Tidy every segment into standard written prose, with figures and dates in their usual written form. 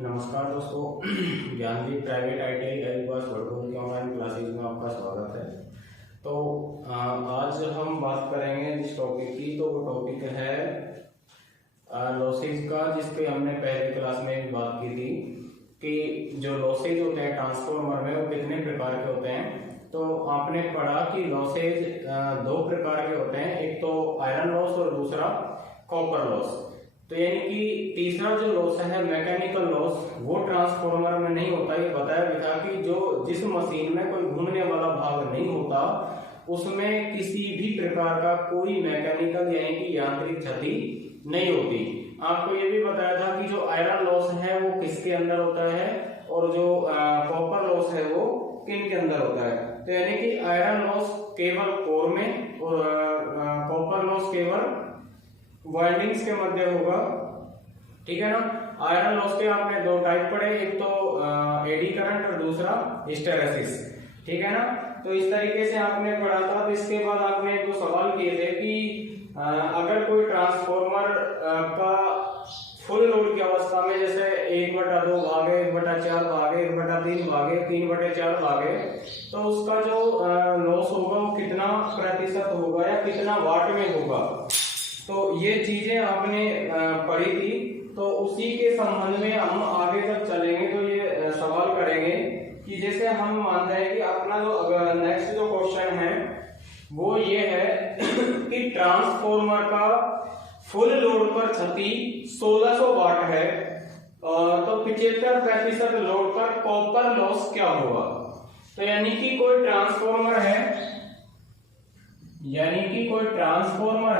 नमस्कार दोस्तों, Gyandeep private ITI Haridwar की ऑनलाइन क्लासेज में आपका स्वागत है। तो आज हम बात करेंगे जिस टॉपिक की, तो वो टॉपिक है लॉसेज का, जिसके हमने पहली क्लास में भी बात की थी कि जो लॉसेज होते हैं ट्रांसफॉर्मर में वो कितने प्रकार के होते हैं। तो आपने पढ़ा कि लॉसेज दो प्रकार के होते हैं, एक तो आयरन लॉस और दूसरा कॉपर लॉस। तो यानी कि तीसरा जो लॉस है मैकेनिकल लॉस, वो ट्रांसफॉर्मर में नहीं होता। ये बताया भी था कि जिस मशीन में कोई घूमने वाला भाग नहीं होता उसमें किसी भी प्रकार का कोई मैकेनिकल यानी कि यांत्रिक क्षति नहीं होती। आपको ये भी बताया था कि जो आयरन लॉस है वो किसके अंदर होता है और जो कॉपर लॉस है वो किन के अंदर होता है। तो यानी कि आयरन लॉस केवल कोर में और कॉपर लॉस केवल वाइंडिंग्स के मध्य होगा, ठीक है ना। आयरन लॉस के आपने दो टाइप पढ़े, एक तो एडी करंट और दूसरा हिस्टेरेसिस, ठीक है ना। तो इस तरीके से आपने पढ़ा था। तो इसके बाद आपने दो सवाल किए थे कि अगर कोई ट्रांसफॉर्मर का फुल लोड की अवस्था में जैसे 1/2 भाग है, 1/4 भाग है, 1/3 भाग है, 3/4 भाग है, तो उसका जो लॉस होगा वो कितना प्रतिशत होगा या कितना वाट में होगा। तो ये चीजें आपने पढ़ी थी। तो उसी के संबंध में हम आगे जब चलेंगे तो ये सवाल करेंगे कि जैसे हम मानते हैं कि अपना जो नेक्स्ट जो क्वेश्चन है वो ये है कि ट्रांसफॉर्मर का फुल लोड पर क्षति 1600 वाट है, तो 75% लोड पर कॉपर लॉस क्या होगा। तो यानी कि कोई ट्रांसफॉर्मर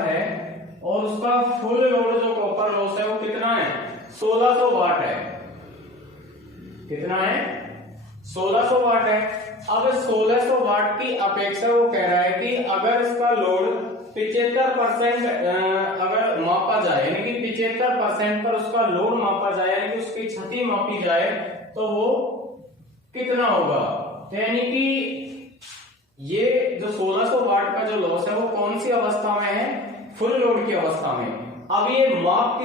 है और उसका फुल लोड जो कॉपर लॉस है वो कितना है, 1600 वाट है। कितना है, 1600 वाट है। अब 1600 वाट की अपेक्षा वो कह रहा है कि अगर इसका लोड 75% अगर मापा जाए, यानी कि 75% पर उसका लोड मापा जाए, यानी कि उसकी क्षति मापी जाए, तो वो कितना होगा। तो यानी कि ये जो 1600 वाट का जो लॉस है वो कौन सी अवस्था में है, फुल लोड की अवस्था में। अब ये माप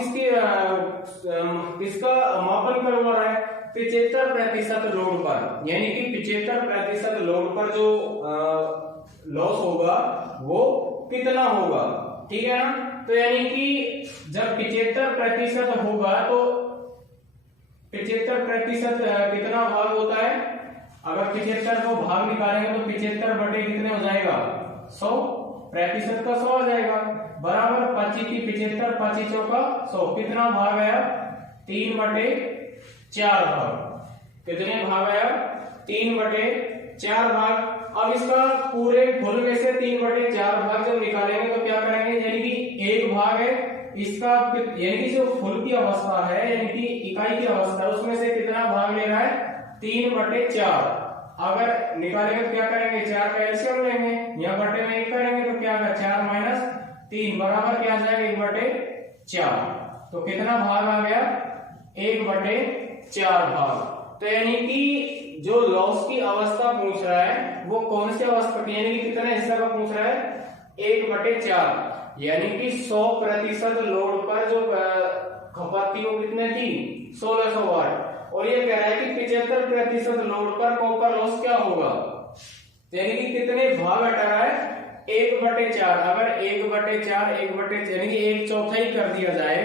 किसका मापन करवा रहा है, 75% लोड पर, यानी कि 75% लोड पर जो लॉस होगा वो कितना होगा, ठीक है ना। तो यानी कि जब 75% होगा तो 75% कितना भाग होता है। अगर 75 को भाग निकालेंगे तो 75 बटे कितने हो जाएगा, 100%, का 100 आ जाएगा, बराबर 25 की 75, 25 चौका 100, कितना भाग आया, 3/4 भाग। कितने भाग आया, 3/4 भाग। अब इसका पूरे फुल में से 3/4 भाग जब निकालेंगे तो क्या करेंगे, यानी कि एक भाग है इसका, यानी कि जो फुल की अवस्था है यानी कि इकाई की अवस्था, उसमें से कितना भाग ले रहा है, 3/4। अगर निकालेंगे तो क्या करेंगे, 4 का एलसीएम लेंगे, यहाँ बटे में 1 करेंगे तो क्या होगा, 4 - 3 बराबर क्या आ जाएगा, 1/4। तो कितना भाग आ गया, 1/4 भाग। तो यानी कि जो लॉस की अवस्था पूछ रहा है वो कौन सी अवस्था की, यानी कि कितने हिस्सा का पूछ रहा है, 1/4, यानी कि 100% लोड पर जो खपत थी वो कितने थी, 1600 वाट। और ये कह रहा है कि 75% लोड पर कॉपर लॉस क्या होगा, यानी कि कितने भाग हटा रहा है, 1/4। अगर 1/4 यानी कि 1/4 कर दिया जाए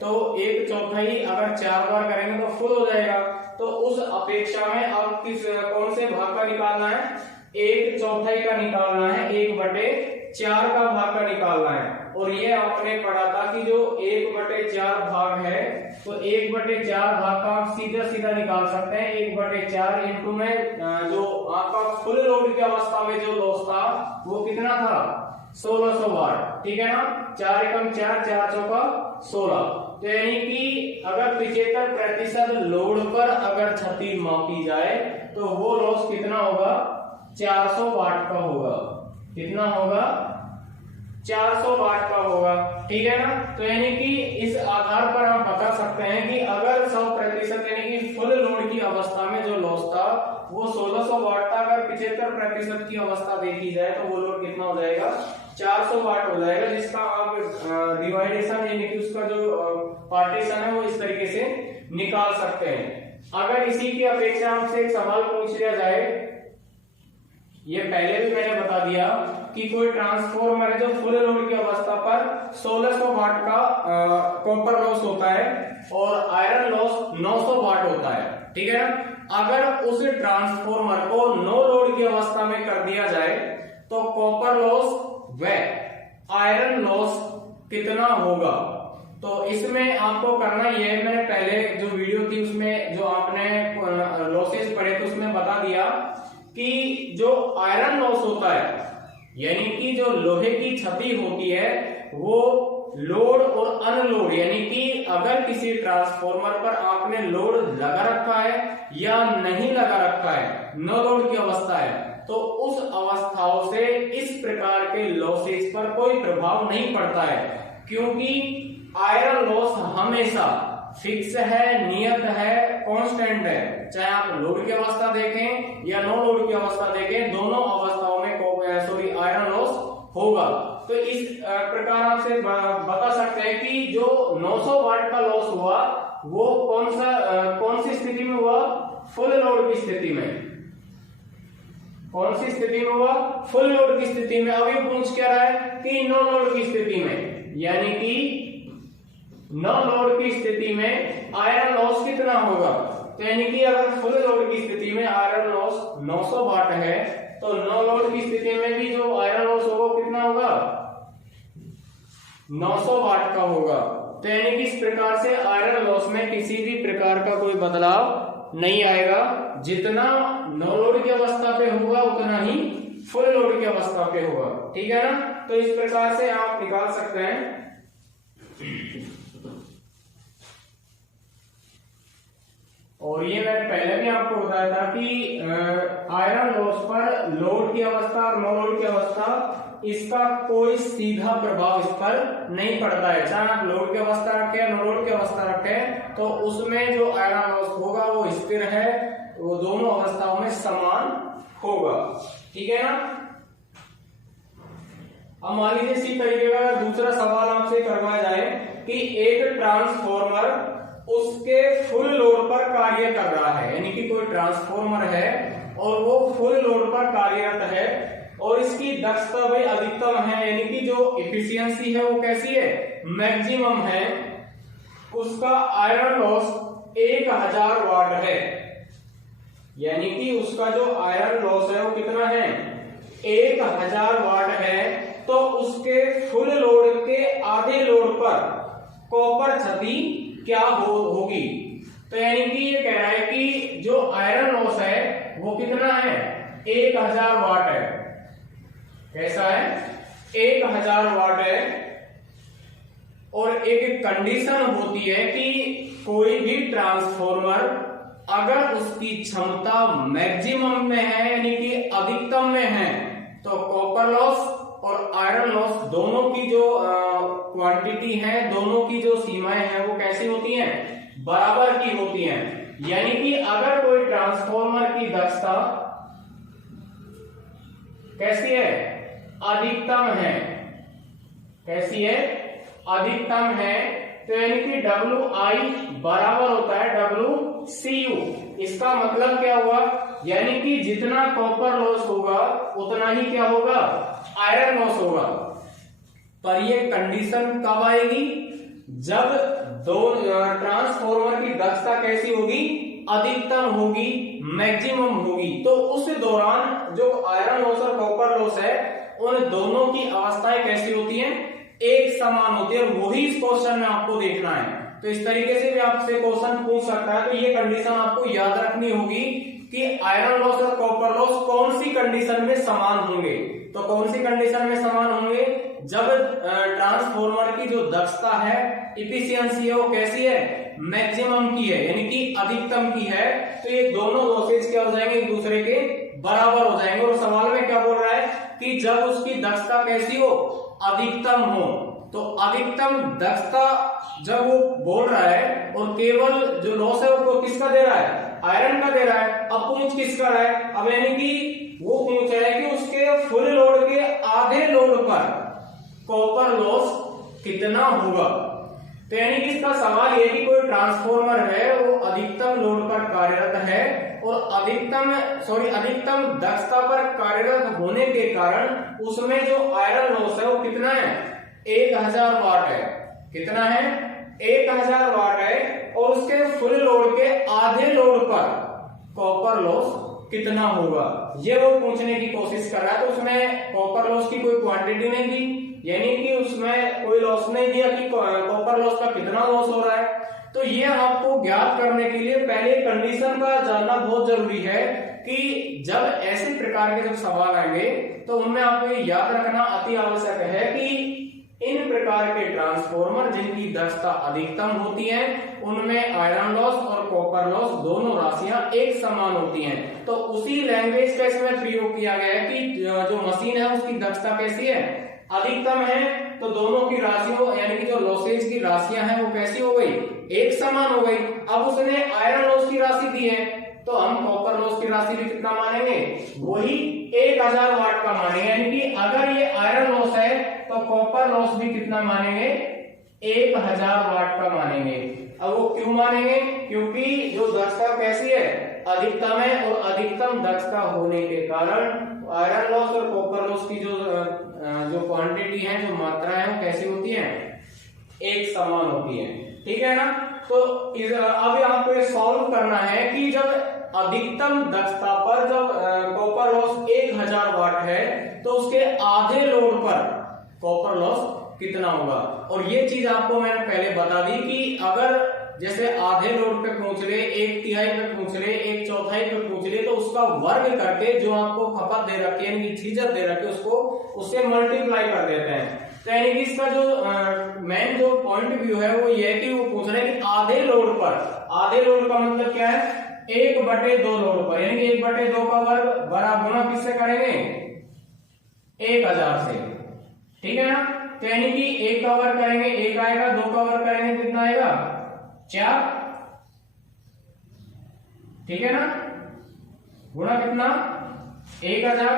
तो 1/4 अगर 4 बार करेंगे तो फुल हो जाएगा। तो उस अपेक्षा में अब कौन से भाग का निकालना है, 1/4 का निकालना है, 1/4 का भाग का निकालना है। और ये आपने पढ़ा था कि जो 1/4 भाग है तो 1/4 भाग का आप सीधा सीधा निकाल सकते हैं, 1/4 इंटू में जो आपका फुल लोड की अवस्था में जो लॉस था वो कितना था, 1600 वाट, ठीक है ना। 4 एकम 4, 4 चौका 16। तो यानी कि अगर 75% लोड पर अगर क्षति मापी जाए तो वो लॉस कितना होगा, 400 वाट का होगा। कितना होगा, 400 वाट का होगा, ठीक है ना। तो यानी कि इस आधार पर हम बता सकते हैं कि अगर 100% यानी कि फुल लोड की अवस्था में जो लॉस था वो 1600 वाट था, अगर 75% की अवस्था देखी जाए तो वो लोड कितना हो जाएगा, 400 वाट हो जाएगा, जिसका आप डिवाइडेशन यानी कि उसका जो पार्टीशन है वो इस तरीके से निकाल सकते हैं। अगर इसी की अपेक्षा आपसे एक सवाल पूछ लिया जाए, ये पहले भी मैंने बता दिया कि कोई ट्रांसफॉर्मर है जो फुल लोड की अवस्था पर 1600 वाट का कॉपर लॉस होता है और आयरन लॉस 900 वाट होता है, ठीक है ना। अगर उस ट्रांसफॉर्मर को नो लोड की अवस्था में कर दिया जाए तो कॉपर लॉस व आयरन लॉस कितना होगा। तो इसमें आपको करना ये है, मैंने पहले जो वीडियो थी उसमें जो आपने लॉसेस पढ़े थे उसमें बता दिया कि जो आयरन लॉस होता है यानी कि जो लोहे की क्षति होती है वो लोड और अनलोड यानी कि अगर किसी ट्रांसफॉर्मर पर आपने लोड लगा रखा है या नहीं लगा रखा है, नो लोड की अवस्था है, तो उस अवस्थाओं से इस प्रकार के लॉसेज पर कोई प्रभाव नहीं पड़ता है, क्योंकि आयरन लॉस हमेशा फिक्स है, नियत है, कांस्टेंट है। चाहे आप लोड की अवस्था देखें या नो लोड की अवस्था देखें, दोनों अवस्थाओं में आयरन लॉस होगा। तो इस प्रकार आपसे बता सकते हैं कि जो 900 वाट का लॉस हुआ वो कौन सी स्थिति में हुआ, फुल लोड की स्थिति में। कौन सी स्थिति में हुआ, फुल लोड की स्थिति में। अभी पूछ क्या रहा है कि नो लोड की स्थिति में, यानी कि नो लोड की स्थिति में आयरन लॉस कितना होगा। तो यानी कि अगर फुल लोड की स्थिति में आयरन लॉस 900 वाट है तो नो लोड की स्थिति में भी जो आयरन लॉस होगा कितना होगा, 900 वाट का होगा। तो यानी कि इस प्रकार से आयरन लॉस में किसी भी प्रकार का कोई बदलाव नहीं आएगा, जितना नो लोड की अवस्था पे होगा उतना ही फुल लोड की अवस्था पे होगा, ठीक है ना। तो इस प्रकार से आप निकाल सकते हैं। और ये मैंने पहले भी आपको बताया था कि आयरन लॉस पर लोड की अवस्था और नो लोड की अवस्था इसका कोई सीधा प्रभाव इस पर नहीं पड़ता है। चाहे आप लोड की अवस्था रखें नो लोड की अवस्था रखें तो उसमें जो आयरन लॉस होगा वो स्थिर है, वो दोनों अवस्थाओं में समान होगा, ठीक है ना। अब मान लीजिए इसी तरीके का दूसरा सवाल आपसे करवाया जाए कि एक ट्रांसफॉर्मर उसके फुल लोड पर कार्य कर रहा है, यानी कि कोई ट्रांसफॉर्मर है और वो फुल लोड पर कार्यरत है और इसकी दक्षता भाई अधिकतम है, यानी कि जो एफिशिएंसी है वो कैसी है, मैक्सिमम है। उसका आयरन लॉस 1000 वाट है, यानी कि उसका जो आयरन लॉस है वो कितना है, 1000 वाट है। तो उसके फुल लोड के आधे लोड पर कॉपर क्षति क्या होगी। तो यानी कि ये कह रहा है कि जो आयरन लॉस है वो कितना है, 1000 वाट है। कैसा है, 1000 वाट है। और एक कंडीशन होती है कि कोई भी ट्रांसफॉर्मर अगर उसकी क्षमता मैक्सिमम में है यानी कि अधिकतम में है तो कॉपर लॉस और आयरन लॉस दोनों की जो क्वांटिटी है, दोनों की जो सीमाएं हैं वो कैसी होती हैं, बराबर की होती हैं। यानी कि अगर कोई ट्रांसफॉर्मर की दक्षता कैसी है, अधिकतम है, कैसी है, अधिकतम है, तो यानी कि WI बराबर होता है WCU। इसका मतलब क्या हुआ, यानी कि जितना कॉपर लॉस होगा उतना ही क्या होगा, आयरन लॉस होगा। पर ये कंडीशन कब आएगी, जब दो ट्रांसफॉर्मर की दक्षता कैसी होगी, अधिकतम होगी, मैक्सिमम होगी। तो उस दौरान जो आयरन लॉस और कॉपर लॉस है उन दोनों की अवस्थाएं कैसी होती हैं, एक समान होती है। वही इस क्वेश्चन में आपको देखना है। तो इस तरीके से भी आपसे क्वेश्चन पूछ सकता है। तो ये कंडीशन आपको याद रखनी होगी कि आयरन लॉस और कॉपर लॉस कौन सी कंडीशन में समान होंगे। तो कौन सी कंडीशन में समान होंगे, जब ट्रांसफॉर्मर की जो दक्षता है, इफिशियंसी है, वो कैसी है, मैक्सिमम की है, यानी कि अधिकतम की है। तो ये दोनों लॉसेज क्या हो जाएंगे, एक दूसरे के बराबर हो जाएंगे। और सवाल में क्या बोल रहा है कि जब उसकी दक्षता कैसी हो, अधिकतम हो। तो अधिकतम दक्षता जब वो बोल रहा है और केवल जो लॉस है वो किसका दे रहा है, आयरन का दे रहा है। अब पूछ किसका रहा है, अब यानी कि वो पूछ रहा है कि उसके फुल लोड के आधे लोड पर कॉपर लॉस कितना होगा। तो यानी कि इसका सवाल ये कि कोई ट्रांसफॉर्मर है वो अधिकतम लोड पर कार्यरत है और अधिकतम दक्षता पर कार्यरत होने के कारण उसमें जो आयरन लॉस है वो कितना है, 1000 वाट है। कितना है, 1000 वाट है। और उसके फुल लोड के आधे लोड पर कॉपर लॉस कितना होगा, ये वो पूछने की कोशिश कर रहा है। तो उसमें कॉपर लॉस की कोई क्वांटिटी नहीं दी, यानी कि उसमें कोई लॉस नहीं दिया कि कॉपर लॉस का कितना लॉस हो रहा है। तो ये आपको ज्ञात करने के लिए पहले कंडीशन का जानना बहुत जरूरी है कि जब ऐसे प्रकार के जब सवाल आएंगे तो उनमें आपको ये याद रखना अति आवश्यक है कि इन प्रकार के ट्रांसफॉर्मर जिनकी दक्षता अधिकतम होती है उनमें आयरन लॉस और कॉपर लॉस दोनों राशियां एक समान होती हैं। तो उसी लैंग्वेज का इसमें प्रयोग किया गया है कि जो मशीन है उसकी दक्षता कैसी है, अधिकतम है, तो दोनों की राशियों यानी कि जो लॉसेज की राशियां हैं वो कैसी हो गई, एक समान हो गई। अब उसने आयरन लॉस की राशि दी है तो हम कॉपर लॉस की राशि भी कितना मानेंगे, वही 1000 वाट का मानेंगे। यानी कि अगर ये आयरन लॉस है तो कॉपर लॉस भी कितना मानेंगे, 1000 वाट का मानेंगे। अब वो क्यों मानेंगे, क्योंकि जो दक्षता कैसी है, अधिकतम है और अधिकतम दक्षता होने के कारण आयरन लॉस और कॉपर लॉस की जो क्वांटिटी है, जो मात्रा है वो कैसी होती है, एक समान होती है। ठीक है ना। तो अब आपको ये सॉल्व करना है कि जब अधिकतम दक्षता पर जब कॉपर लॉस 1000 वाट है तो उसके आधे लोड पर कॉपर लॉस कितना होगा। और ये चीज आपको मैंने पहले बता दी कि अगर जैसे आधे लोड पे पूछ ले, 1/3 पे पूछ ले, 1/4 पे पूछ ले, तो उसका वर्ग करके जो आपको खपत दे रखी है, यानी चीजत दे रखी है, उससे मल्टीप्लाई कर देते हैं। तो यानी कि इसका जो मेन जो पॉइंट व्यू है वो ये है कि वो पूछ रहे हैं कि आधे लोड पर, आधे लोड का मतलब क्या है, 1/2 लोड पर, यानी 1/2 का वर्ग बड़ा गुना किससे करेंगे, 1000 से। ठीक है ना। तो यानी कि 1 का वर्ग करेंगे 1 आएगा, 2 का वर्ग करेंगे कितना आएगा, 4। ठीक है ना, गुना कितना, 1000।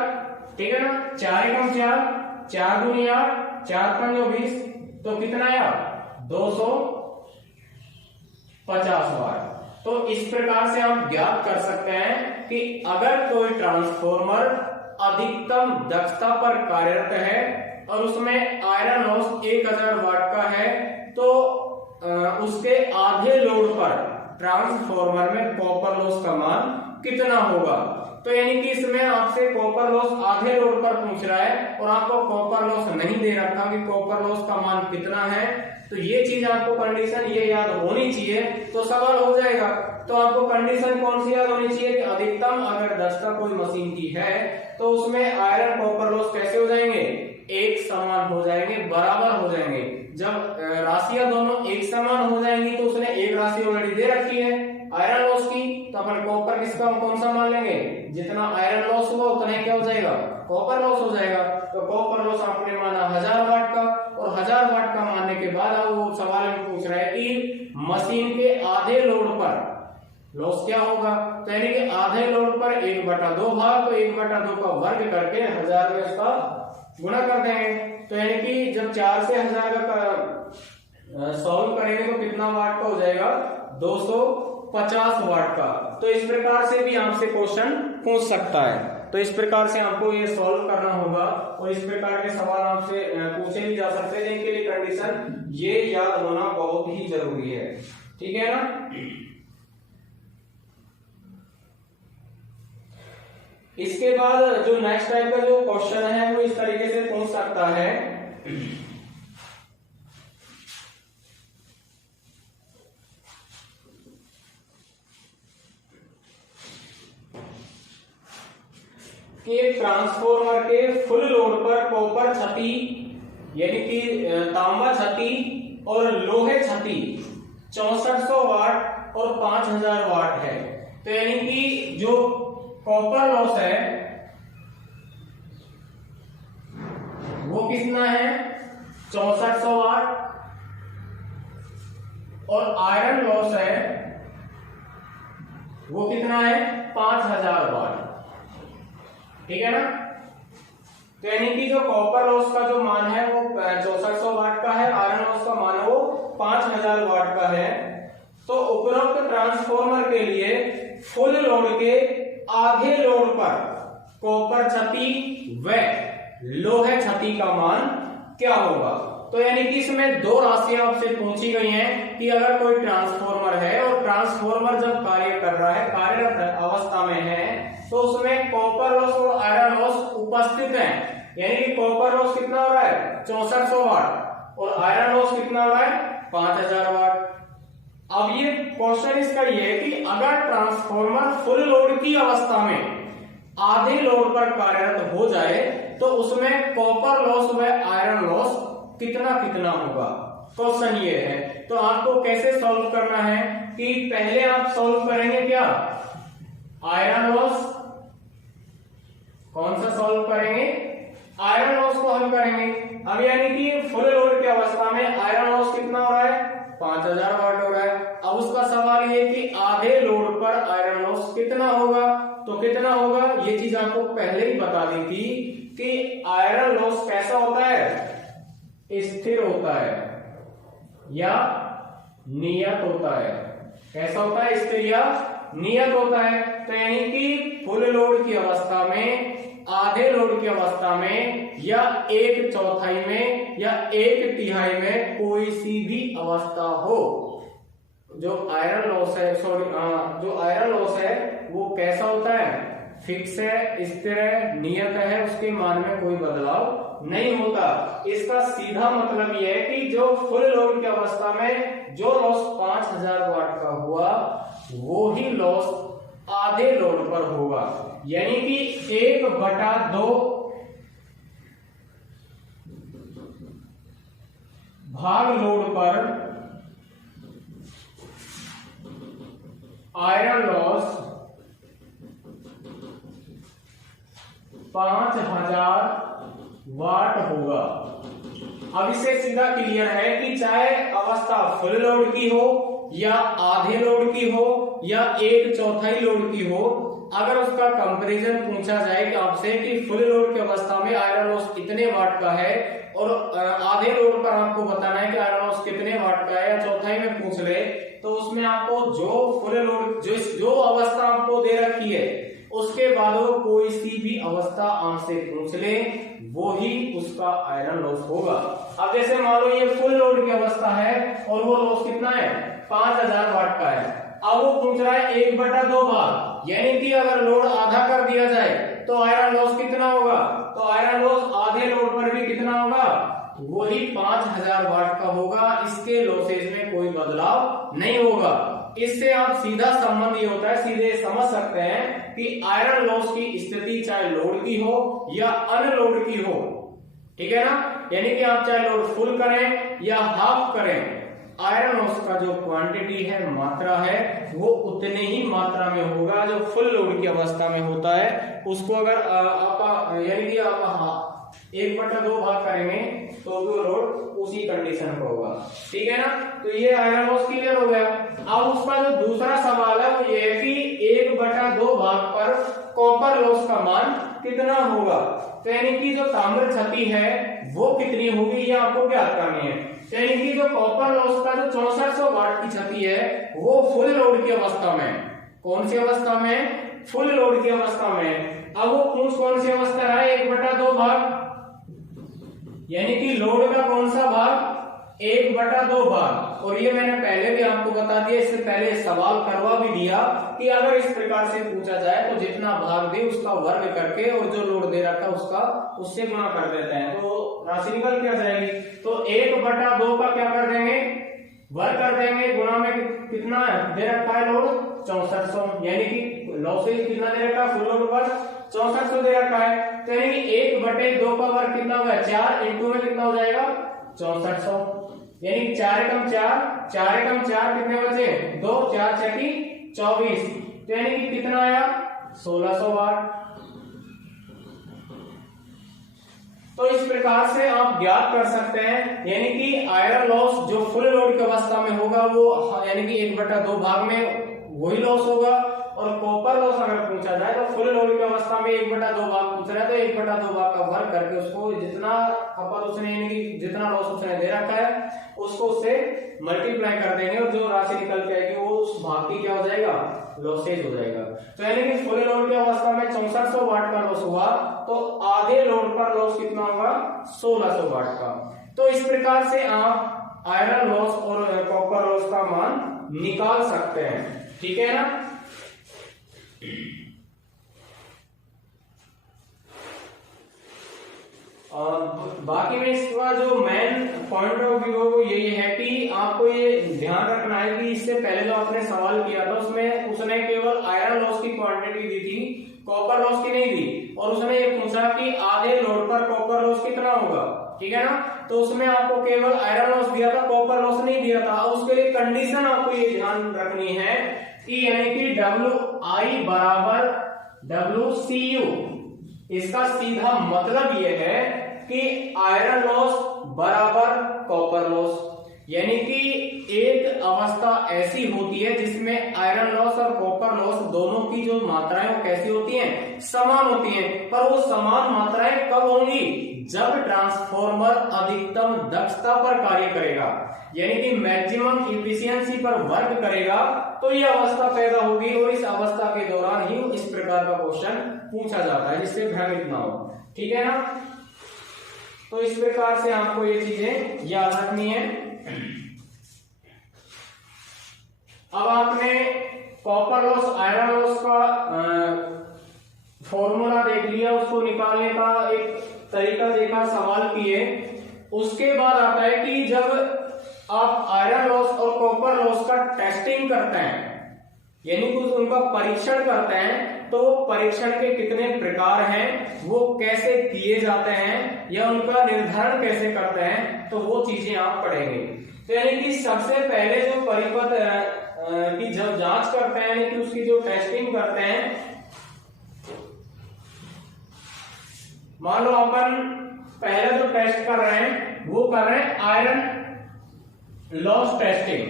ठीक है ना, 4 एकम 4, 4 दूनी 8, 4 पंजो 20, तो कितना आया, 250 वाट। तो इस प्रकार से आप ज्ञात कर सकते हैं कि अगर कोई ट्रांसफॉर्मर अधिकतम दक्षता पर कार्यरत है और उसमें आयरन लॉस 1000 वाट का है तो उसके आधे लोड पर ट्रांसफॉर्मर में कॉपर लॉस का मान कितना होगा। तो यानी कि इसमें आपसे कॉपर लॉस आधे लोड पर पूछ रहा है और आपको कॉपर लॉस नहीं दे रखा कि कॉपर लॉस का मान कितना है। तो ये चीज आपको कंडीशन ये याद होनी चाहिए तो सवाल हो जाएगा। तो आपको कंडीशन कौन सी याद होनी चाहिए कि अधिकतम अगर दक्षता कोई मशीन की है तो उसमें आयरन कॉपर लॉस कैसे हो जाएंगे, एक समान हो जाएंगे, बराबर हो जाएंगे। जब राशियां दोनों एक समान हो जाएंगी तो उसने एक राशि ऑलरेडी दे रखी है आयरन लॉस की, तो अपन कॉपर किसका कौन सा मान लेंगे, जितना आयरन लॉस हुआ उतना ही क्या हो जाएगा, कॉपर लॉस हो जाएगा। तो कॉपर लॉस आपने माना 1000 वाट का और 1000 वाट का मानने के बाद अब वो सवाल में पूछ रहा है कि मशीन के आधे लोड पर लॉस क्या होगा। तो यानी कि आधे लोड पर 1/2 भाग, तो 1/2 का वर्ग करके 1000 में उसका गुणा कर देंगे। तो यानी कि जब 4 से 1000 का सॉल्व करेंगे तो कितना वाट का हो जाएगा, 250 वाट का। तो इस प्रकार से भी आपसे क्वेश्चन पूछ सकता है। तो इस प्रकार से आपको ये सॉल्व करना होगा और इस प्रकार के सवाल आपसे पूछे भी जा सकते हैं, जिनके लिए कंडीशन ये याद होना बहुत ही जरूरी है। ठीक है ना। इसके बाद जो नेक्स्ट टाइप का जो क्वेश्चन है वो इस तरीके से पूछ सकता है कि एक ट्रांसफॉर्मर के फुल लोड पर कॉपर क्षति यानी कि तांबा क्षति और लोहे क्षति 6400 वाट और 5000 वाट है। तो यानी कि जो कॉपर लॉस है वो कितना है, 6400 वाट, और आयरन लॉस है वो कितना है, 5000 वाट। ठीक है ना। तो यानी कि जो कॉपर लॉस का जो मान है वो 6400 वाट का है, आयरन लॉस का मान वो 5000 वाट का है। तो उपरोक्त ट्रांसफॉर्मर के लिए फुल लोड के आधे लोड पर कॉपर क्षति व लोहे क्षति का मान क्या होगा। तो यानी कि इसमें दो राशियां आपसे पूछी गई हैं कि अगर कोई ट्रांसफॉर्मर है और ट्रांसफॉर्मर जब कार्य कर रहा है, कार्यरत अवस्था में है, तो उसमें कॉपर लॉस और आयरन लॉस उपस्थित है। यानी कि कॉपर लॉस कितना हो रहा है 6400 वाट और आयरन लॉस कितना हो रहा है 5000 वाट। अब ये क्वेश्चन इसका ये है कि अगर ट्रांसफॉर्मर फुल लोड की अवस्था में आधे लोड पर कार्यरत हो जाए तो उसमें कॉपर लॉस व आयरन लॉस कितना कितना होगा। क्वेश्चन ये है। तो आपको कैसे सॉल्व करना है कि पहले आप सॉल्व करेंगे क्या, आयरन लॉस। कौन सा सॉल्व करेंगे, आयरन लॉस को हल करेंगे। अब यानी कि फुल लोड की अवस्था में आयरन लॉस कितना हो रहा है 5000 वाट हो रहा है। अब उसका सवाल ये कि आधे लोड पर आयरन लॉस कितना होगा। तो कितना होगा ये चीज आपको पहले ही बता दी थी कि आयरन लॉस कैसा होता है, स्थिर होता है या नियत होता है। कैसा होता है, स्थिर या नियत होता है। तो यानी कि फुल लोड की अवस्था में, आधे लोड की अवस्था में या 1/4 में या 1/3 में कोई सी भी अवस्था हो, जो आयरन लॉस है, जो आयरन लॉस है वो कैसा होता है, फिक्स है, स्थिर है, नियत है, उसके मान में कोई बदलाव नहीं होता। इसका सीधा मतलब यह है कि जो फुल लोड की अवस्था में जो लॉस 5000 वाट का हुआ वो ही लॉस आधे लोड पर होगा। यानी कि 1/2 भाग लोड पर आयरन लॉस 5000 वाट होगा। अब इससे सीधा क्लियर है कि चाहे अवस्था फुल लोड की हो या आधे लोड की हो या 1/4 लोड की हो, अगर उसका कंपैरिजन पूछा जाए कि आपसे कि फुल लोड की अवस्था में आयरन लॉस कितने वाट का है और आधे लोड पर आपको बताना है कि आयरन लॉस कितने वाट का है या चौथाई में पूछ ले, तो उसमें आपको जो फुल लोड जो अवस्था आपको दे रखी है उसके बाद वो कोई सी भी अवस्था आपसे पूछ ले वो ही उसका आयरन लॉस होगा। अब जैसे मान लो ये फुल लोड की अवस्था है और वो लॉस कितना है 5000 वाट का है। अब वो पूछ रहा है 1/2 भाग, यानी कि अगर लोड आधा कर दिया जाए तो आयरन लॉस कितना होगा। तो आयरन लॉस आधे लोड पर भी कितना होगा, वही 5000 वाट का होगा। इसके लॉसेज में कोई बदलाव नहीं होगा। इससे आप सीधा संबंध ये होता है, सीधे समझ सकते हैं कि आयरन लॉस की स्थिति चाहे लोड की हो या अनलोड की हो, ठीक है ना। यानी कि आप चाहे लोड फुल करें या हाफ करें, आयरन लॉस का जो क्वांटिटी है, मात्रा है, वो उतने ही मात्रा में होगा जो फुल लोड की अवस्था में होता है। उसको अगर आप यानी कि आप 1/2 भाग करेंगे तो भी लोड उसी कंडीशन पर होगा, ठीक है ना। तो ये आयरन लॉस क्लियर हो गया। अब उसका जो दूसरा सवाल है वो ये है कि 1/2 भाग पर कॉपर लॉस का मान कितना होगा। तो यानी कि जो ताम्र क्षति है वो कितनी होगी ये आपको ज्ञात करनी है। यानी कि जो कॉपर लॉस का जो 6400 वाट की क्षति है वो फुल लोड की अवस्था में, कौन सी अवस्था में, फुल लोड की अवस्था में। अब वो कौन सी अवस्था है 1/2 भाग, यानी कि लोड का कौन सा भाग 1/2 भाग। और ये मैंने पहले भी आपको बता दिया, इससे पहले सवाल करवा भी दिया कि अगर इस प्रकार से पूछा जाए तो जितना भाग दे उसका वर्ग करके और जो लोड दे रखा है उसका उससे गुणा कर देते हैं तो राशि निकल क्या जाएगी। तो 1/2 का क्या कर देंगे, वर्ग कर देंगे, गुणा में कितना दे रखा है लोड 6400, यानी कि लॉसेज कितना दे रखा है, फुल लोड पर 6400 दे रखा है। तो यानी 1/2 का वर्ग कितना होगा 4 इंटू में कितना हो जाएगा 6400, यानी 4 एकम 4 कितने बचे 2, 4 छकी 24, तो यानी कि कितना आया 1600 वाट। तो इस प्रकार से आप ज्ञात कर सकते हैं, यानी कि आयरन लॉस जो फुल लोड की अवस्था में होगा वो यानी कि 1/2 भाग में वही लॉस होगा, और कॉपर लॉस अगर पूछा जाए तो फुल लोड की अवस्था अवस्था में 1/2 भाग पूछ रहा है, तो 1/2 भाग का वर्ग करके उसको जितना खपत उसने यानी कि जितना लॉस उसने दे रखा है उसको उससे मल्टीप्लाई कर देंगे और जो राशि निकल के आएगी वो उस भाग की क्या हो जाएगा, लॉसेज हो जाएगा। तो यानी कि फुल लोड की अवस्था में 6400 वाट का लॉस हुआ, तो आधे लोड पर लॉस कितना होगा, 1600 वाट का। तो इस प्रकार से आप आयरन लॉस और कॉपर लॉस का मान निकाल सकते हैं, ठीक है ना। बाकी में इसका जो मेन पॉइंट ऑफ व्यू वो यही है कि आपको ये ध्यान रखना है कि इससे पहले जो आपने सवाल किया था उसमें उसने केवल आयरन लॉस की क्वांटिटी दी थी, कॉपर लॉस की नहीं दी, और उसने ये पूछा कि आधे लोड पर कॉपर लॉस कितना होगा, ठीक है ना। तो उसमें आपको केवल आयरन लॉस दिया था, कॉपर लॉस नहीं दिया था। उसके लिए कंडीशन आपको ये ध्यान रखनी है कि यानी कि WI बराबर WCU, इसका सीधा मतलब यह है कि आयरन लॉस बराबर कॉपर लॉस, यानी कि एक अवस्था ऐसी होती है जिसमें आयरन लॉस और कॉपर लॉस दोनों की जो मात्राएं वो कैसी होती हैं, समान होती हैं। पर वो समान मात्राएं कब होंगी, जब ट्रांसफॉर्मर अधिकतम दक्षता पर कार्य करेगा, यानी कि मैक्सिमम इफिशियंसी पर वर्क करेगा, तो ये अवस्था पैदा होगी। और इस अवस्था के दौरान ही इस प्रकार का क्वेश्चन पूछा जाता है, जिससे भ्रमित ना हो, ठीक है ना। तो इस प्रकार से आपको ये चीजें याद रखनी है। अब आपने कॉपर लॉस आयरन लॉस का फॉर्मूला देख लिया, उसको निकालने का एक तरीका देखा, सवाल किए। उसके बाद आता है कि जब आप आयरन लॉस और कॉपर लॉस का टेस्टिंग करते हैं, यानी कुछ उनका परीक्षण करते हैं, तो परीक्षण के कितने प्रकार हैं, वो कैसे किए जाते हैं, या उनका निर्धारण कैसे करते हैं, तो वो चीजें आप पढ़ेंगे। तो यानी कि सबसे पहले जो परिपथ की जब जांच करते हैं, यानी कि उसकी जो टेस्टिंग करते हैं, मान लो अपन पहले जो टेस्ट कर रहे हैं वो कर रहे हैं आयरन लॉस टेस्टिंग,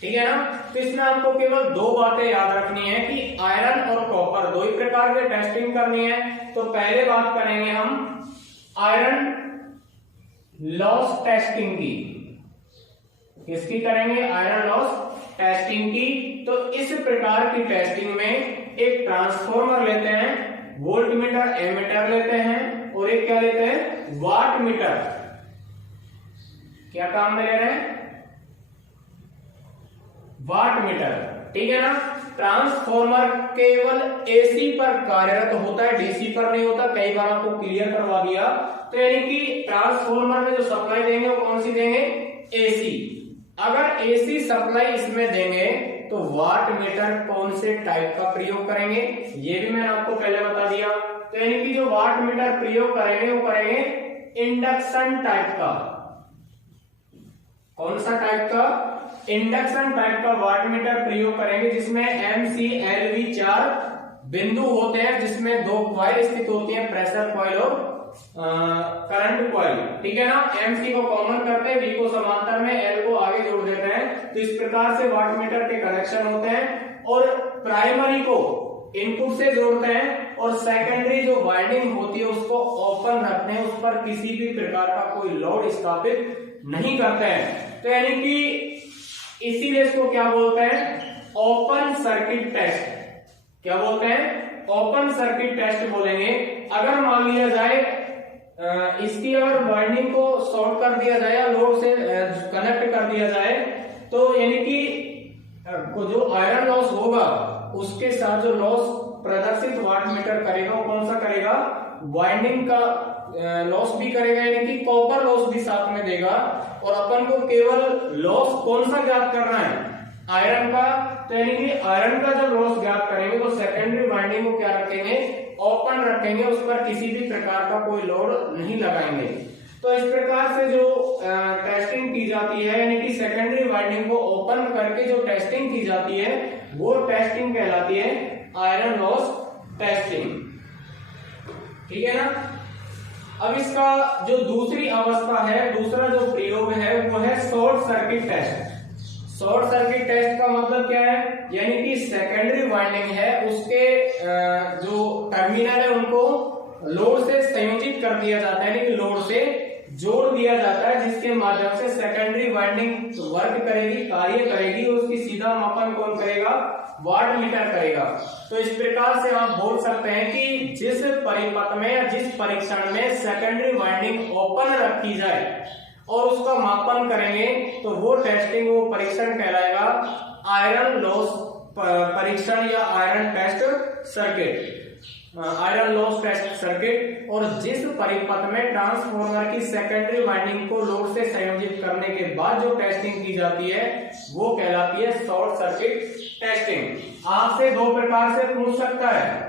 ठीक है ना। तो इसमें आपको केवल दो बातें याद रखनी है कि आयरन और कॉपर दो ही प्रकार के टेस्टिंग करनी है। तो पहले बात करेंगे हम आयरन लॉस टेस्टिंग की, किसकी करेंगे, आयरन लॉस टेस्टिंग की। तो इस प्रकार की टेस्टिंग में एक ट्रांसफॉर्मर लेते हैं, वोल्ट मीटर, एमीटर लेते हैं, और एक क्या लेते हैं, वाट मीटर। क्या काम में ले रहे हैं, वाट मीटर, ठीक है ना। ट्रांसफॉर्मर केवल एसी पर कार्यरत होता है, डीसी पर नहीं होता, कई बार आपको क्लियर करवा दिया। तो यानी कि ट्रांसफॉर्मर में जो सप्लाई देंगे वो कौन सी देंगे, एसी। अगर एसी सप्लाई इसमें देंगे तो वाट मीटर कौन से टाइप का प्रयोग करेंगे, ये भी मैंने आपको पहले बता दिया। तो यानी कि जो वाट मीटर प्रयोग करेंगे वो करेंगे इंडक्शन टाइप का। कौन सा टाइप का, इंडक्शन टाइप का वाट मीटर प्रयोग करेंगे, जिसमें MCLV 4 बिंदु होते हैं, जिसमें दो कॉइल स्थित होती हैं, प्रेशर कॉइल और करंट कॉइल, ठीक है ना। MC को कॉमन करते हैं, V को समांतर में, L को आगे जोड़ देते हैं। तो इस प्रकार से वाट मीटर के कनेक्शन होते हैं, और प्राइमरी को इनपुट से जोड़ते हैं, और सेकेंडरी जो वाइंडिंग होती है उसको ओपन रखते हैं, उस पर किसी भी प्रकार का कोई लोड स्थापित नहीं करते हैं। तो यानी कि इसीलिए इसको क्या बोलते हैं, ओपन सर्किट टेस्ट। क्या बोलते हैं, ओपन सर्किट टेस्ट बोलेंगे। अगर मान लिया जाए इसकी अगर वाइंडिंग को शॉर्ट कर दिया जाए या लोड से कनेक्ट कर दिया जाए, तो यानी कि जो आयरन लॉस होगा उसके साथ जो लॉस प्रदर्शित वाट मीटर करेगा वो कौन सा करेगा, वाइंडिंग का लॉस भी करेगा, यानी कि कॉपर लॉस भी साथ में देगा। और अपन को केवल लॉस कौन सा ज्ञात करना है, आयरन का। तो यानी कि आयरन का जब लॉस ज्ञात करेंगे तो सेकेंडरी वाइंडिंग को क्या रखेंगे, ओपन रखेंगे, उस पर किसी भी प्रकार का कोई लोड नहीं लगाएंगे। तो इस प्रकार से जो टेस्टिंग की जाती है, यानी कि सेकेंडरी वाइंडिंग को ओपन करके जो टेस्टिंग की जाती है वो टेस्टिंग कहलाती है आयरन लॉस टेस्टिंग, ठीक है ना। अब इसका जो दूसरी अवस्था है, दूसरा जो प्रयोग है वो है short circuit test. Short circuit test का मतलब क्या है, यानी कि सेकेंडरी वाइंडिंग है उसके जो टर्मिनल है उनको लोड से संयोजित कर दिया जाता है, यानी कि लोड से जोड़ दिया जाता है, जिसके माध्यम से सेकेंडरी वाइंडिंग वर्क करेगी, कार्य करेगी, और उसकी सीधा मापन कौन करेगा? वाट मीटर करेगा। तो इस प्रकार से आप बोल सकते हैं कि जिस परिपथ में या जिस परीक्षण में सेकेंडरी वाइंडिंग ओपन रखी जाए और उसका मापन करेंगे तो वो टेस्टिंग, वो परीक्षण कहलाएगा आयरन लॉस परीक्षण या iron test circuit, iron loss test circuit. और जिस परिपथ में ट्रांसफार्मर की सेकेंडरी वाइंडिंग को लोड से संयोजित करने के बाद जो टेस्टिंग की जाती है वो कहलाती है शॉर्ट सर्किट टेस्टिंग। आपसे दो प्रकार से पूछ सकता है,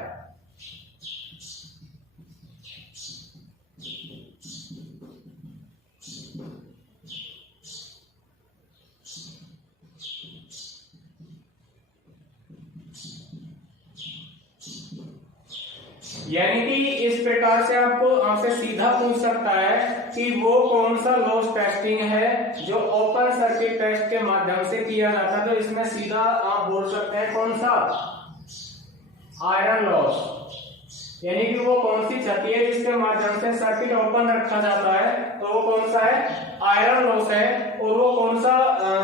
यानी कि इस प्रकार से आपसे सीधा पूछ सकता है कि वो कौन सा लॉस टेस्टिंग है जो ओपन सर्किट टेस्ट के माध्यम से किया जाता है। तो इसमें सीधा आप बोल सकते हैं कौन सा? आयरन लॉस, यानी कि वो कौन सी क्षति है जिसके माध्यम से सर्किट ओपन रखा जाता है, तो वो कौन सा है? आयरन लॉस है। और वो कौन सा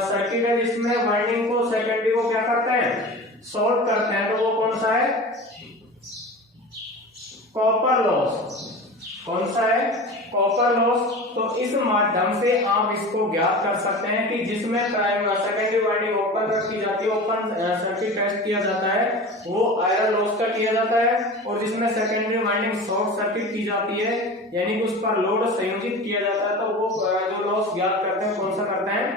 सर्किट है जिसमें वाइंडिंग को सेकेंडरी को क्या करते हैं? शॉर्ट करते हैं, तो वो कौन सा है? Copper loss. कौन सा है? Copper loss. तो इस माध्यम से आप इसको ज्ञात कर सकते हैं कि जिसमें सेकेंडरी वाइंडिंग ओपन रखी जाती है, ओपन सर्किट टेस्ट किया जाता है, वो आयरन लॉस का किया जाता है। और जिसमें सेकेंडरी वाइंडिंग शॉर्ट सर्किट की जाती है, यानी कि उस पर लोड संयोजित किया जाता है, तो वो जो लॉस ज्ञात करते हैं कौन सा करते हैं?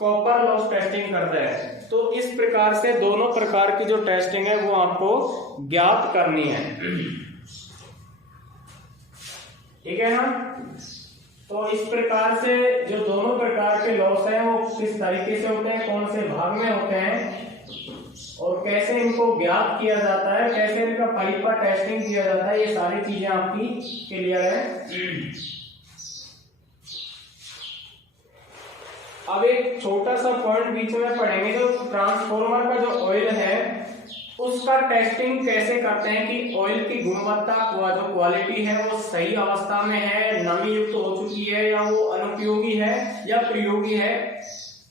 कॉपर लॉस टेस्टिंग करते हैं। तो इस प्रकार से दोनों प्रकार की जो टेस्टिंग है वो आपको ज्ञात करनी है, ठीक है ना। तो इस प्रकार से जो दोनों प्रकार के लॉस हैं वो किस तरीके से होते हैं, कौन से भाग में होते हैं और कैसे इनको ज्ञात किया जाता है, कैसे इनका परिपथ टेस्टिंग किया जाता है, ये सारी चीजें आपकी क्लियर है। अब एक छोटा सा पॉइंट बीच में पढ़ेंगे, जो ट्रांसफॉर्मर का जो ऑयल है उसका टेस्टिंग कैसे करते हैं कि ऑयल की गुणवत्ता जो क्वालिटी है वो सही अवस्था में है, नमी युक्त हो चुकी है, या वो अनुपयोगी है या प्रयोगी है।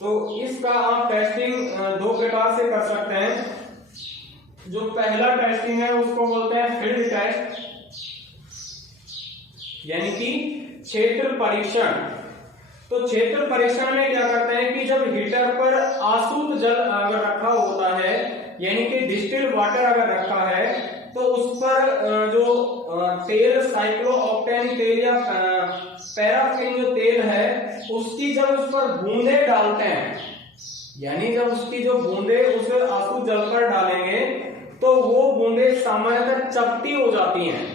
तो इसका आप टेस्टिंग दो प्रकार से कर सकते हैं। जो पहला टेस्टिंग है उसको बोलते हैं फील्ड टेस्ट, यानी कि क्षेत्र परीक्षण। तो क्षेत्र परीक्षण में क्या करते हैं कि जब हीटर पर आसूत जल अगर रखा होता है, यानी कि डिस्टिल वाटर अगर रखा है, तो उस पर जो तेल, साइक्लोऑक्टेन तेल या पैराफिन जो तेल है, उसकी जब उस पर बूंदे डालते हैं, यानी जब उसकी जो बूंदे उस आसूत जल पर डालेंगे तो वो बूंदे सामान्यतः चपटी हो जाती हैं।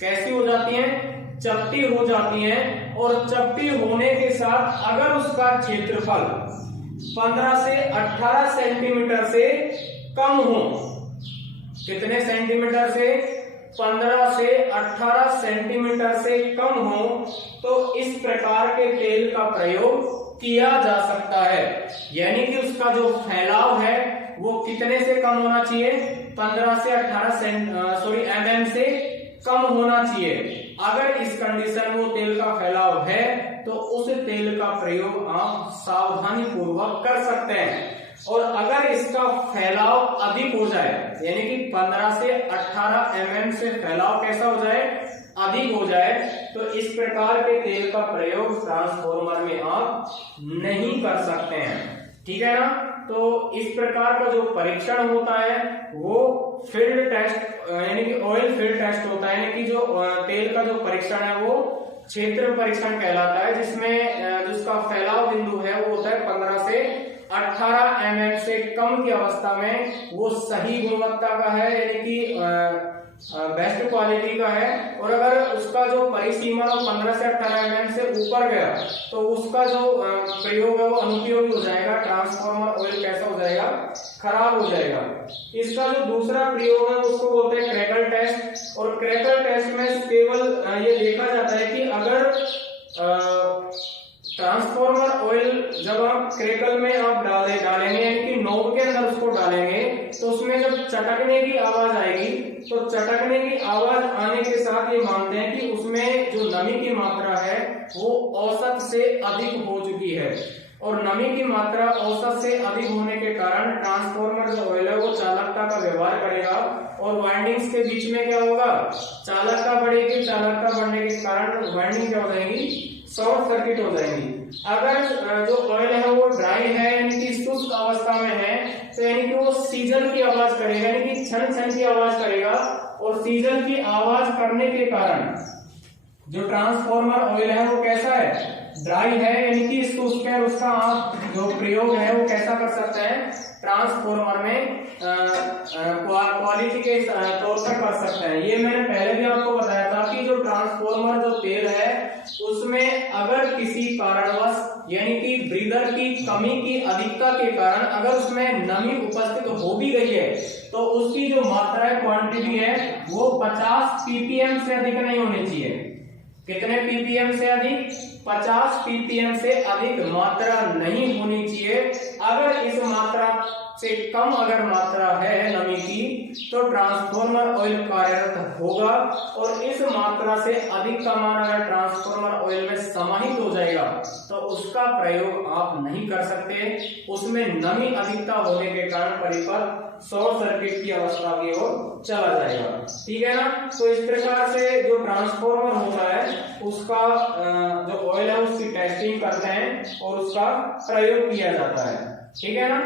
कैसी हो जाती हैं? चपटी हो जाती हैं। और चपटी होने के साथ अगर उसका क्षेत्रफल 15 से 18 सेंटीमीटर से कम हो, कितने सेंटीमीटर से? 15 से 18 सेंटीमीटर से कम हो, तो इस प्रकार के तेल का प्रयोग किया जा सकता है। यानी कि उसका जो फैलाव है वो कितने से कम होना चाहिए? 15 से 18 mm से कम होना चाहिए। अगर इस कंडीशन में तेल का फैलाव है तो उस तेल का प्रयोग आप सावधानी पूर्वक कर सकते हैं। और अगर इसका फैलाव अधिक हो जाए, यानी कि 15 से 18 mm से फैलाव कैसा हो जाए? अधिक हो जाए, तो इस प्रकार के तेल का प्रयोग ट्रांसफॉर्मर में आप नहीं कर सकते हैं, ठीक है ना। तो इस प्रकार का जो परीक्षण होता है वो फील्ड टेस्ट, यानी कि ऑयल फील्ड टेस्ट होता है, यानी कि जो तेल का जो परीक्षण है वो क्षेत्र परीक्षण कहलाता है, जिसमें जिसका फैलाव बिंदु है वो होता है 15 से 18 mm से कम की अवस्था में, वो सही गुणवत्ता का है, यानी कि बेस्ट क्वालिटी का है। और अगर उसका जो परिसीमा 15 से 18 mm से ऊपर गया तो उसका जो प्रयोग है वो अनुपयोगी हो जाएगा, ट्रांसफॉर्मर ऑयल कैसा हो जाएगा? खराब हो जाएगा। इसका जो दूसरा प्रयोग है उसको बोलते हैं क्रैकल टेस्ट। और क्रैकल टेस्ट में केवल ये देखा जाता है कि अगर ट्रांसफॉर्मर ऑयल जब आप क्रैकल में आप डालेंगे, यानी कि नोब के अंदर उसको डालेंगे, तो उसमें जब चटकने की आवाज आएगी तो चटकने की आवाज आने के साथ ये मानते हैं कि उसमें जो नमी की मात्रा है वो औसत से अधिक हो चुकी है, और नमी की मात्रा औसत से अधिक होने के कारण ट्रांसफॉर्मर जो ऑयल है वो चालकता का व्यवहार करेगा और वाइंडिंग्स के बीच में क्या होगा, चालकता बढ़ेगी। चालकता बढ़ने के कारण वाइंडिंग क्या हो जाएगी, शॉर्ट सर्किट हो जाएंगी। अगर जो ऑयल है वो ड्राई है यानी कि शुष्क अवस्था में है तो यानी कि वो सीजन की आवाज करेगा, यानी कि छन छन की आवाज करेगा, और सीजन की आवाज करने के कारण जो ट्रांसफॉर्मर ऑयल है वो कैसा है, ड्राई है यानी कि शुष्क है। उसका आप जो प्रयोग है वो कैसा कर सकते हैं, ट्रांसफॉर्मर में क्वालिटी के तौर पर कर सकते हैं। ये मैंने पहले भी आपको बताया था कि जो ट्रांसफॉर्मर जो तेल है उसमें अगर किसी कारणवश यानी कि ब्रीदर की कमी की अधिकता के कारण अगर उसमें नमी उपस्थित हो भी गई है तो उसकी जो मात्रा है, क्वांटिटी है, वो 50 ppm से अधिक नहीं होनी चाहिए। कितने ppm से अधिक, 50 ppm से अधिक मात्रा नहीं होनी चाहिए। अगर इस मात्रा से कम अगर मात्रा है नमी की तो ट्रांसफॉर्मर ऑयल कार्यरत होगा, और इस मात्रा से अधिक का मान अगर ट्रांसफॉर्मर ऑयल में समाहित हो जाएगा तो उसका प्रयोग आप नहीं कर सकते। उसमें नमी अधिकता होने के कारण परिपथ शॉर्ट सर्किट की अवस्था की ओर चला जाएगा। ठीक है ना। तो इस प्रकार से जो ट्रांसफॉर्मर होता है उसका जो ऑयल है उसकी टेस्टिंग करते हैं और उसका प्रयोग किया जाता है। ठीक है ना।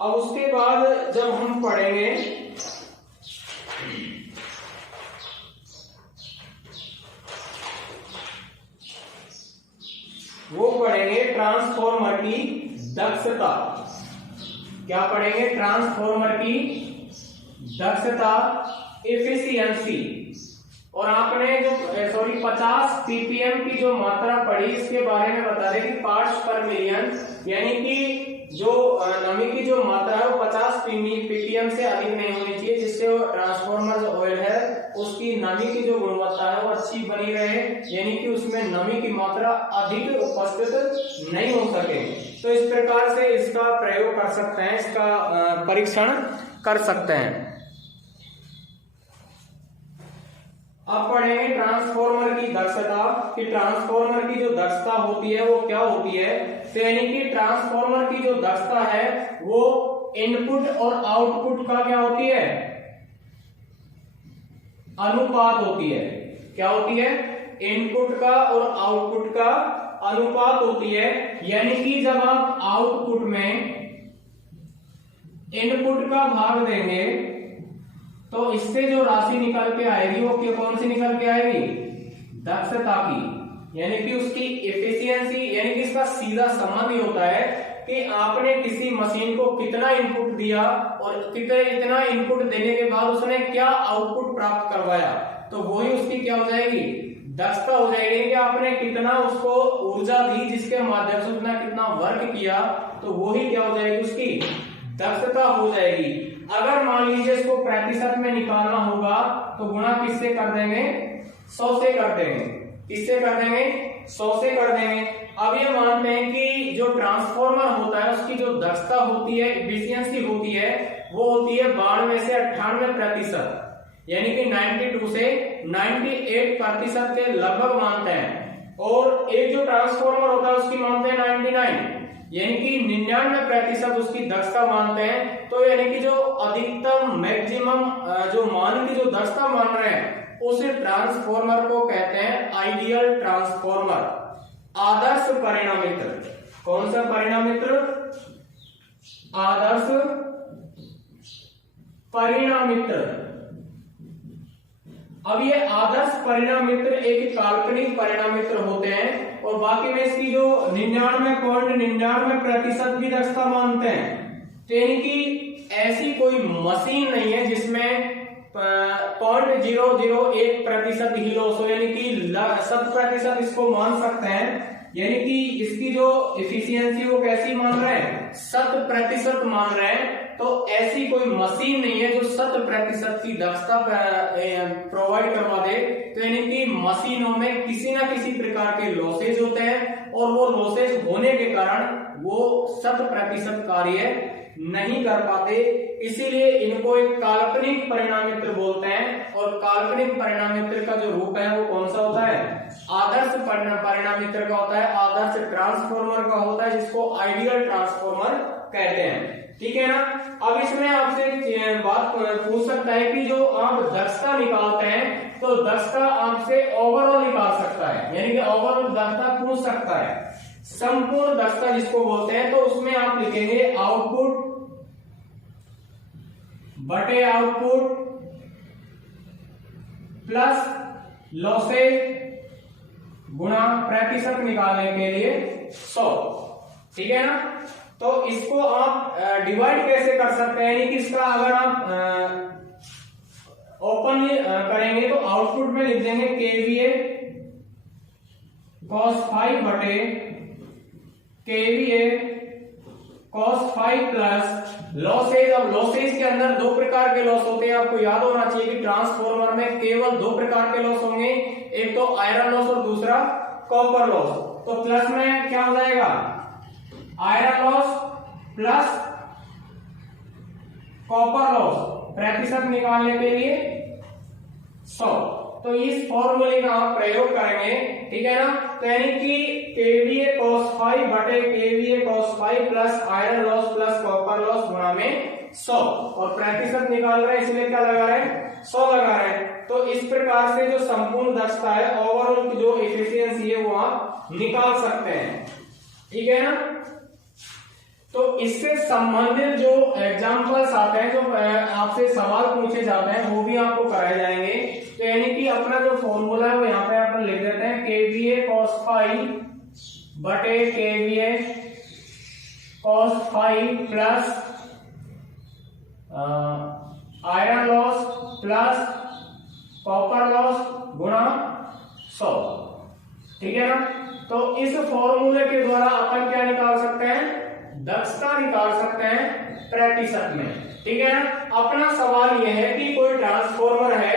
अब उसके बाद जब हम पढ़ेंगे वो पढ़ेंगे ट्रांसफॉर्मर की दक्षता। क्या पढ़ेंगे, ट्रांसफॉर्मर की दक्षता, एफिशिएंसी। और आपने जो 50 ppm की जो मात्रा पढ़ी इसके बारे में बता दें कि पार्ट्स पर मिलियन, यानी कि जो नमी की जो मात्रा है वो 50 ppm से अधिक नहीं होनी चाहिए, जिससे ट्रांसफॉर्मर जो ऑयल है उसकी नमी की जो गुणवत्ता है वो अच्छी बनी रहे, यानी कि उसमें नमी की मात्रा अधिक उपस्थित नहीं हो सके। तो इस प्रकार से इसका प्रयोग कर सकते हैं, इसका परीक्षण कर सकते हैं। अब पढ़ेंगे ट्रांसफॉर्मर की दक्षता, कि ट्रांसफॉर्मर की जो दक्षता होती है वो क्या होती है। तो यानी कि ट्रांसफॉर्मर की जो दक्षता है वो इनपुट और आउटपुट का क्या होती है, अनुपात होती है। क्या होती है, इनपुट का और आउटपुट का अनुपात होती है। यानी कि जब आप आउटपुट में इनपुट का भाग देंगे तो इससे जो राशि निकल के आएगी वो कौन सी निकल के आएगी, दक्षता की, यानी कि उसकी एफिशिएंसी, यानी कि इसका सीधा संबंध ही होता है कि आपने किसी मशीन को कितना इनपुट दिया और इतना इनपुट देने के बाद उसने क्या आउटपुट प्राप्त करवाया, तो वही उसकी क्या हो जाएगी, दक्षता हो जाएगी। कि आपने कितना उसको ऊर्जा दी जिसके माध्यम से उसने कितना वर्क किया, तो वही क्या हो जाएगी, उसकी दक्षता हो जाएगी। अगर मान लीजिए इसको प्रतिशत में निकालना होगा तो गुणा किससे कर देंगे, 100 से कर देंगे। किससे कर देंगे, 100 से कर देंगे। अब ये मानते हैं कि जो ट्रांसफॉर्मर होता है उसकी जो दक्षता होती है, एफिशिएंसी होती है, वो होती है 92 से 98%, यानी कि 92 से 98% के लगभग मानते हैं। और एक जो ट्रांसफॉर्मर होता है उसकी मानते हैं 99, यानी कि 99% उसकी दक्षता मानते हैं। तो यानी कि जो अधिकतम मैक्सिमम जो मान की जो दक्षता मान रहे हैं उस ट्रांसफॉर्मर को कहते हैं आइडियल ट्रांसफॉर्मर, आदर्श परिणामित्र। कौन सा परिणामित्र, आदर्श परिणामित्र। अब ये आदर्श परिणामित्र एक काल्पनिक परिणामित्र होते हैं और बाकी में इसकी जो 99.99% भी दक्षता मानते हैं। तो यानी कि ऐसी कोई मशीन नहीं है जिसमें 0.001% ही लॉस हो, यानी कि 100% इसको मान सकते हैं। यानी कि इसकी जो एफिशिएंसी वो कैसी मान रहे हैं, 100% मान रहे हैं। तो ऐसी कोई मशीन नहीं है जो 100% की दक्षता प्रोवाइड करवा दे। तो यानी कि मशीनों में किसी ना किसी प्रकार के लॉसेज होते हैं और वो लॉसेज होने के कारण वो 100% कार्य नहीं कर पाते, इसीलिए इनको एक काल्पनिक परिणामित्र बोलते हैं। और काल्पनिक परिणामित्र का जो रूप है वो कौन सा होता है? आदर्श परिणामित्र का होता है, आदर्श ट्रांसफॉर्मर का होता है, जिसको आइडियल ट्रांसफॉर्मर कहते हैं। ठीक है ना। अब इसमें आपसे एक बात पूछ सकता है कि जो आप दक्षता निकालते हैं तो दक्षता आपसे ओवरऑल निकाल सकता है, यानी कि ओवरऑल दक्षता पूछ सकता है। संपूर्ण दक्षता जिसको बोलते हैं, तो उसमें आप लिखेंगे आउटपुट बटे आउटपुट प्लस लॉसेज गुणा प्रतिशत निकालने के लिए 100। ठीक है ना। तो इसको आप डिवाइड कैसे कर सकते हैं, यानी कि इसका अगर आप ओपन करेंगे तो आउटपुट में लिख देंगे केवीए cos 5 बटे केवीए cos 5 प्लस लॉसेज। अब लॉसेज के अंदर दो प्रकार के लॉस होते हैं, आपको याद होना चाहिए कि ट्रांसफॉर्मर में केवल दो प्रकार के लॉस होंगे, एक तो आयरन लॉस और दूसरा कॉपर लॉस। तो प्लस में क्या हो जाएगा? Iron loss plus copper loss, प्रतिशत निकालने के लिए 100। तो इस फॉर्मूले का आप प्रयोग करेंगे। ठीक है ना। तो यानी कि केवीए cos 5 बटे KVA cos 5 plus iron loss plus copper loss गुणा में 100, और प्रतिशत निकाल रहे हैं इसलिए क्या लगा रहे हैं? 100 लगा रहे हैं। तो इस प्रकार से जो संपूर्ण दक्षता है, ओवरऑल की जो एफिशिएंसी है वो आप निकाल सकते हैं। ठीक है ना। तो इससे संबंधित जो एग्जांपल्स आते हैं, जो आपसे सवाल पूछे जाते हैं, वो भी आपको कराए जाएंगे। तो यानी कि अपना जो फॉर्मूला है वो यहाँ पे अपन लिख देते हैं केवीए cos 5 बटे KVA cos 5 plus iron loss plus copper loss गुणा 100। ठीक है ना। तो इस फॉर्मूले के द्वारा अपन क्या निकाल सकते हैं? दक्षता निकाल सकते हैं प्रतिशत में। ठीक है ना। अपना सवाल यह है कि कोई ट्रांसफॉर्मर है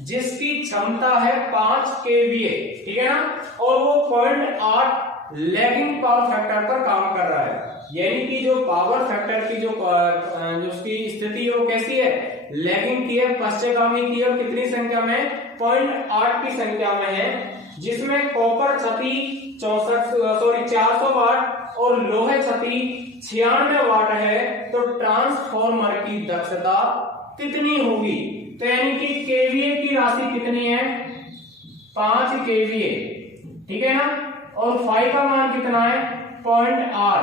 जिसकी क्षमता है 5 केवीए, ठीक है ना, और वो 0.8 लैगिंग पावर फैक्टर पर काम कर रहा है, यानी कि जो पावर फैक्टर की जो उसकी स्थिति है वो कैसी है? लैगिंग की है, पश्चगामी की है। कितनी संख्या में? 0.8 की संख्या में है, जिसमें कॉपर क्षति 400 वाट और लोहे क्षति 96 वाट है। तो ट्रांसफॉर्मर की दक्षता कितनी होगी? तो यानी कि केवीए की राशि कितनी है? 5 केवीए, ठीक है ना, और 5 का मान कितना है? 0.8,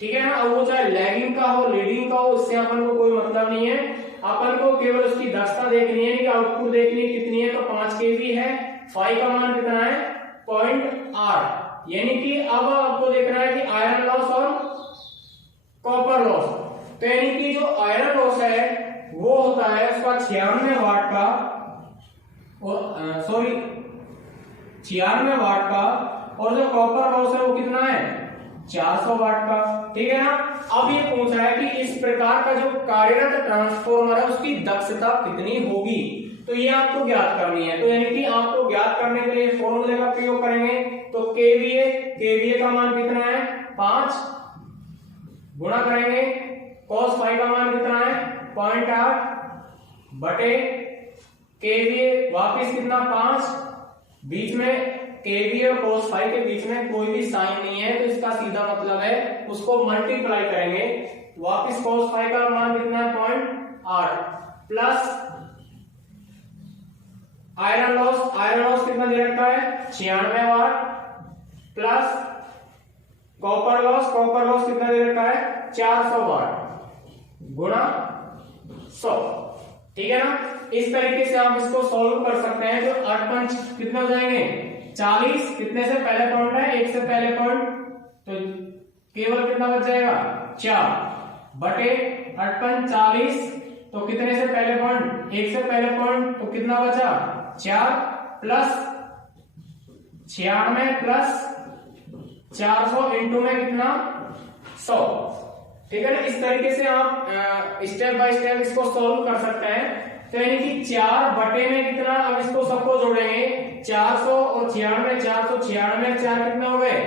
ठीक है ना। और वो चाहे लैगिंग का हो लीडिंग का हो, उससे अपन को कोई मतलब नहीं है। अपन को केवल उसकी दक्षता देखनी है कि आउटपुट देखनी है कितनी है। तो 5 केवी है, 5 का मान कितना है? 0.8, यानी कि अब आपको देखना है कि आयरन लॉस और कॉपर लॉस। तो यानी कि जो आयरन लॉस है वो होता है उसका 96 वाट का, और सॉरी 96 वाट का, और जो कॉपर लॉस है वो कितना है? 400 वाट का, ठीक है ना। अब ये पूछ रहा है कि इस प्रकार का जो कार्यरत ट्रांसफॉर्मर है उसकी दक्षता कितनी होगी, तो ये आपको ज्ञात करनी है। तो यानी कि आपको ज्ञात करने के लिए फॉर्मूले का प्रयोग करेंगे। तो केवीए का मान कितना है? 5, गुणा करेंगे cos 5 का मान कितना है? 0.8 बटे केवीए वापिस कितना? 5, बीच में केवीए और cos 5 के बीच में कोई भी साइन नहीं है, तो इसका सीधा मतलब है उसको मल्टीप्लाई करेंगे। वापिस cos 5 का मान कितना है? 0.8 प्लस आयरन लॉस कितना दे रखा है? 96 वाट, प्लस कॉपर लॉस कितना दे रखा है? 400 वाट, गुणा 100, ठीक है ना। इस तरीके से आप इसको सॉल्व कर सकते हैं। तो 8 पंच कितने हो जाएंगे? 40, कितने से पहले पॉइंट है? 1 से पहले पॉइंट, तो केवल कितना बच जाएगा? 4 बटे 8 पंच 40, तो कितने से पहले पॉइंट? 1 से पहले पॉइंट, तो कितना बचा? 4 प्लस 96 प्लस 400 इंटू में कितना? 100, ठीक है ना। इस तरीके से आप स्टेप बाय स्टेप इसको सॉल्व कर सकते हैं। तो यानी कि 4 बटे में कितना? अब इसको सबको जोड़ेंगे, 400 और 96, 496 4 कितने हो गए?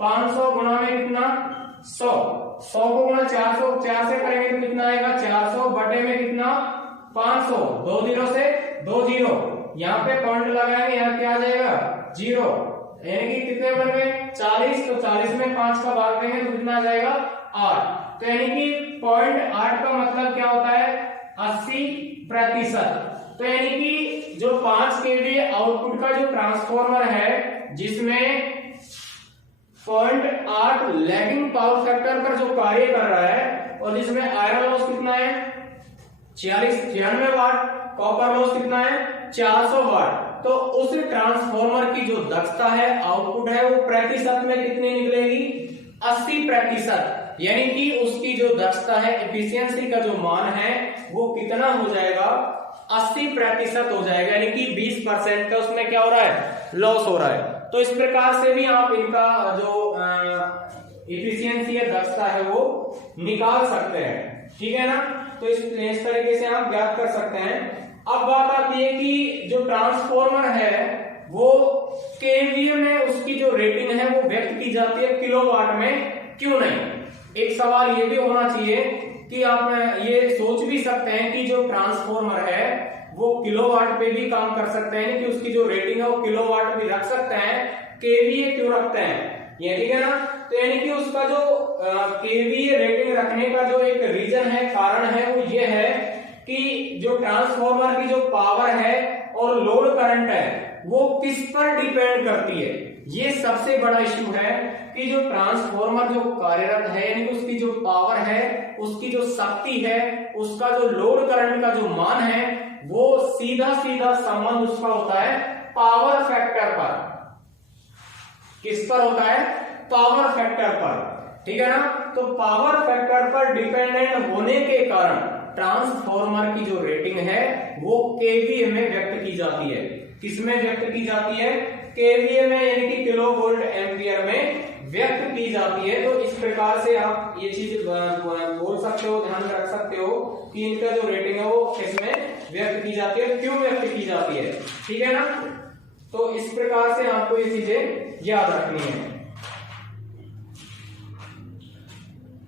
500, गुणा में कितना? 100, 100 को गुणा 400, 4 से करेंगे तो कितना आएगा 400 बटे में कितना 500, 2 जीरो से 2 जीरो, यहाँ पे पॉइंट लगाएंगे, यहाँ क्या आ जाएगा 0, यानी कि कितने बन गए 40, तो 40 में 5 का भाग देंगे तो कितना आ जाएगा 8, तो यानी कि 0.8 का मतलब क्या होता है 80%। तो यानी कि जो 5 केवीए आउटपुट का जो ट्रांसफॉर्मर है जिसमें 0.8 लैगिंग पावर फैक्टर पर जो कार्य कर रहा है और जिसमें आयरन लॉस कितना है 96 वाट, कॉपर लॉस कितना है 400 वाट, तो उस ट्रांसफॉर्मर की जो दक्षता है आउटपुट है वो प्रतिशत में कितनी निकलेगी 80%, यानी कि उसकी जो दक्षता है एफिशिएंसी का जो मान है वो कितना हो जाएगा 80% हो जाएगा, यानी कि 20% का उसमें क्या हो रहा है लॉस हो रहा है। तो इस प्रकार से भी आप इनका जो एफिशिएंसी है दक्षता है वो निकाल सकते हैं, ठीक है ना। तो इस तरीके से आप ज्ञात कर सकते हैं। अब बात आती है कि जो ट्रांसफॉर्मर है वो केवीए में उसकी जो रेटिंग है वो व्यक्त की जाती है किलोवाट में क्यों नहीं। एक सवाल ये भी होना चाहिए कि आप ये सोच भी सकते हैं कि जो ट्रांसफॉर्मर है वो किलोवाट पे भी काम कर सकते हैं कि उसकी जो रेटिंग है वो किलोवाट भी रख सकते हैं, केवीए क्यों रखते हैं ये, ठीक है ना। तो यानी कि उसका जो केवीए रेटिंग रखने का जो एक रीजन है, कारण है, वो ये है कि जो ट्रांसफॉर्मर की जो पावर है और लोड करंट है वो किस पर डिपेंड करती है। ये सबसे बड़ा इश्यू है कि जो ट्रांसफॉर्मर जो कार्यरत है यानी कि उसकी जो पावर है, उसकी जो शक्ति है, उसका जो लोड करंट का जो मान है वो सीधा सीधा संबंध उसका होता है पावर फैक्टर पर। किस पर होता है पावर फैक्टर पर, ठीक है ना। तो पावर फैक्टर पर डिपेंडेंट होने के कारण ट्रांसफॉर्मर की जो रेटिंग है वो केवीए में व्यक्त की जाती है। किसमें व्यक्त की जाती है केवीए में, यानी कि किलो वोल्ट एम्पियर में व्यक्त की जाती है। तो इस प्रकार से आप ये चीज बोल सकते हो, ध्यान में रख सकते हो कि इनका जो रेटिंग है वो किसमें व्यक्त की जाती है, क्यों व्यक्त की जाती है, ठीक है ना। तो इस प्रकार से आपको ये चीजें याद रखनी है।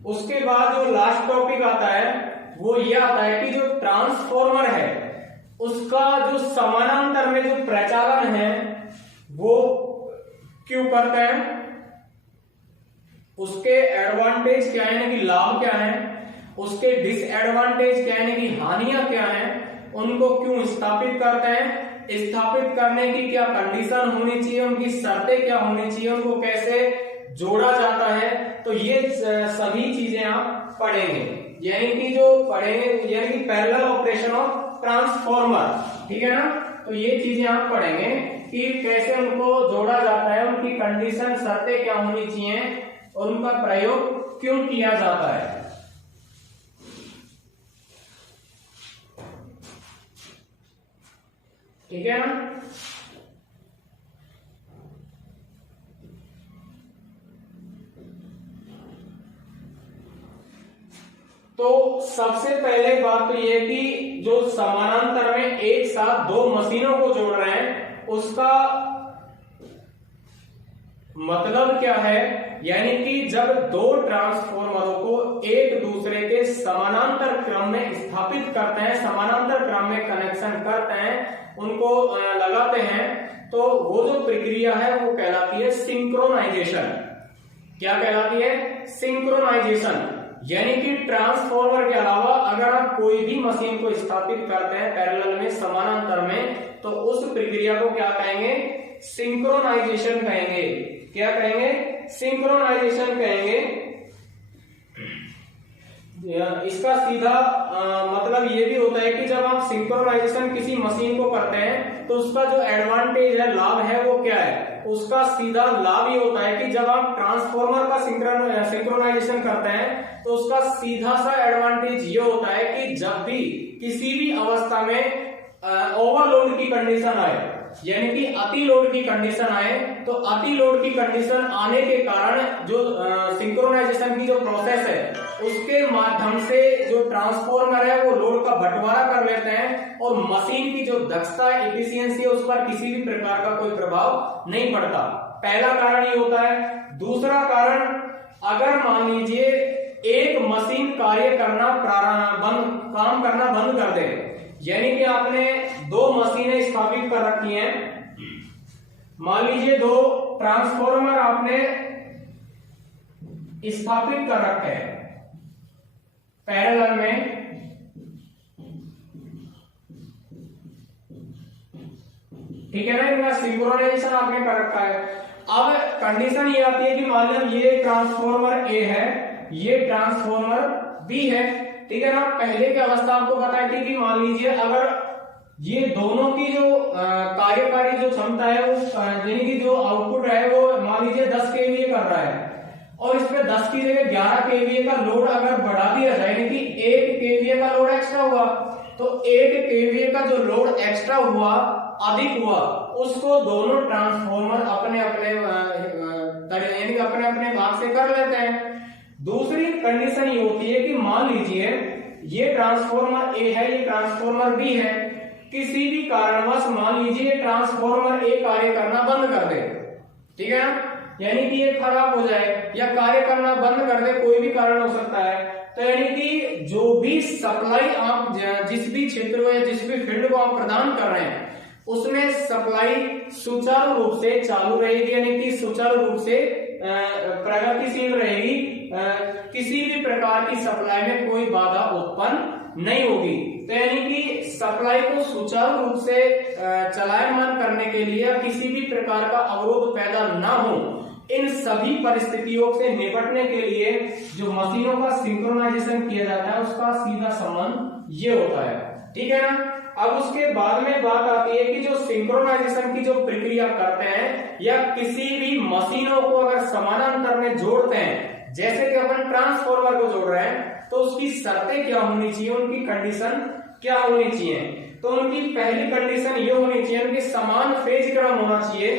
उसके बाद जो लास्ट टॉपिक आता है वो ये आता है कि जो ट्रांसफॉर्मर है उसका जो समानांतर में जो प्रचालन है वो क्यों करते हैं, उसके एडवांटेज क्या है, यानी कि लाभ क्या है, उसके डिसएडवांटेज क्या है, यानी कि हानियां क्या हैं, उनको क्यों स्थापित करते हैं, स्थापित करने की क्या कंडीशन होनी चाहिए, उनकी शर्तें क्या होनी चाहिए, उनको कैसे जोड़ा जाता है। तो ये सभी चीजें आप पढ़ेंगे, यानी कि जो पढ़ेंगे यानी कि पैरेलल ऑपरेशन ऑफ ट्रांसफॉर्मर, ठीक है ना। तो ये चीजें आप पढ़ेंगे कि कैसे उनको जोड़ा जाता है, उनकी कंडीशन शर्तें क्या होनी चाहिए और उनका प्रयोग क्यों किया जाता है, ठीक है ना। तो सबसे पहले बात तो यह कि जो समानांतर में एक साथ दो मशीनों को जोड़ रहे हैं उसका मतलब क्या है, यानी कि जब दो ट्रांसफॉर्मरों को एक दूसरे के समानांतर क्रम में स्थापित करते हैं, समानांतर क्रम में कनेक्शन करते हैं, उनको लगाते हैं, तो वो जो प्रक्रिया है वो कहलाती है सिंक्रोनाइजेशन। क्या कहलाती है सिंक्रोनाइजेशन। यानी कि ट्रांसफॉर्मर के अलावा अगर आप कोई भी मशीन को स्थापित करते हैं पैरेलल में, समानांतर में, तो उस प्रक्रिया को क्या कहेंगे सिंक्रोनाइजेशन कहेंगे। क्या कहेंगे सिंक्रोनाइजेशन कहेंगे। इसका सीधा मतलब ये भी होता है कि जब आप सिंक्रोनाइजेशन किसी मशीन को करते हैं तो उसका जो एडवांटेज है, लाभ है, वो क्या है, उसका सीधा लाभ ये होता है कि जब आप ट्रांसफॉर्मर का सिंक्रोनाइजेशन करते हैं तो उसका सीधा सा एडवांटेज ये होता है कि जब भी किसी भी अवस्था में ओवरलोड की कंडीशन आए, यानी कि अति लोड की कंडीशन आए, तो अति लोड की कंडीशन आने के कारण जो सिंक्रोनाइजेशन की जो प्रोसेस है उसके माध्यम से जो ट्रांसफॉर्मर है वो लोड का बंटवारा कर लेते हैं और मशीन की जो दक्षता है, एफिशिएंसी है, उस पर किसी भी प्रकार का कोई प्रभाव नहीं पड़ता। पहला कारण ये होता है। दूसरा कारण, अगर मान लीजिए एक मशीन काम करना बंद कर दे, यानी कि आपने दो मशीनें स्थापित कर रखी हैं, मान लीजिए दो ट्रांसफॉर्मर आपने स्थापित कर रखे हैं पैरेलल में, ठीक है ना, इनका सिंक्रोनाइजेशन आपने कर रखा है। अब कंडीशन ये आती है कि मान लो ये ट्रांसफॉर्मर ए है, ये ट्रांसफॉर्मर बी है, ठीक है ना। पहले की अवस्था आपको बताई थी कि मान लीजिए अगर ये दोनों की जो कार्यकारी जो क्षमता है वो यानी कि जो आउटपुट है वो मान लीजिए 10 केवीए कर रहा है, और इस पे 10 की जगह 11 केवीए का लोड अगर बढ़ा दिया जाए, यानी कि 1 केवीए का लोड एक्स्ट्रा हुआ, तो 1 केवीए का जो लोड एक्स्ट्रा हुआ, अधिक हुआ, उसको दोनों ट्रांसफॉर्मर अपने अपने भाग से कर लेते हैं। दूसरी कंडीशन ये होती है कि मान लीजिए ये ट्रांसफॉर्मर ए है, ये ट्रांसफॉर्मर बी है, किसी भी कारणवश मान लीजिए ट्रांसफॉर्मर ए कार्य करना बंद कर दे, ठीक है ना, यानी कि ये खराब हो जाए या कार्य करना बंद कर दे, कोई भी कारण हो सकता है, तो यानी कि जो भी सप्लाई आप जिस भी क्षेत्र में जिस भी फील्ड को आप प्रदान कर रहे हैं उसमें सप्लाई सुचारू रूप से चालू रहेगी, यानी कि सुचारू रूप से प्रगतिशील रहेगी, किसी भी प्रकार की सप्लाई में कोई बाधा उत्पन्न नहीं होगी। तो यानी कि सप्लाई को सुचारू रूप से चलायमान करने के लिए किसी भी प्रकार का अवरोध पैदा ना हो, इन सभी परिस्थितियों से निपटने के लिए जो मशीनों का सिंक्रोनाइजेशन किया जाता है उसका सीधा संबंध ये होता है, ठीक है ना। अब उसके बाद में बात आती है कि जो सिंक्रोनाइजेशन की जो प्रक्रिया करते हैं या किसी भी मशीनों को अगर समानांतर में जोड़ते हैं, जैसे कि अपन ट्रांसफॉर्मर को जोड़ रहे हैं, तो उसकी शर्तें क्या होनी चाहिए, उनकी कंडीशन क्या होनी चाहिए। तो उनकी पहली कंडीशन ये होनी चाहिए, उनकी समान फेज क्रम होना चाहिए,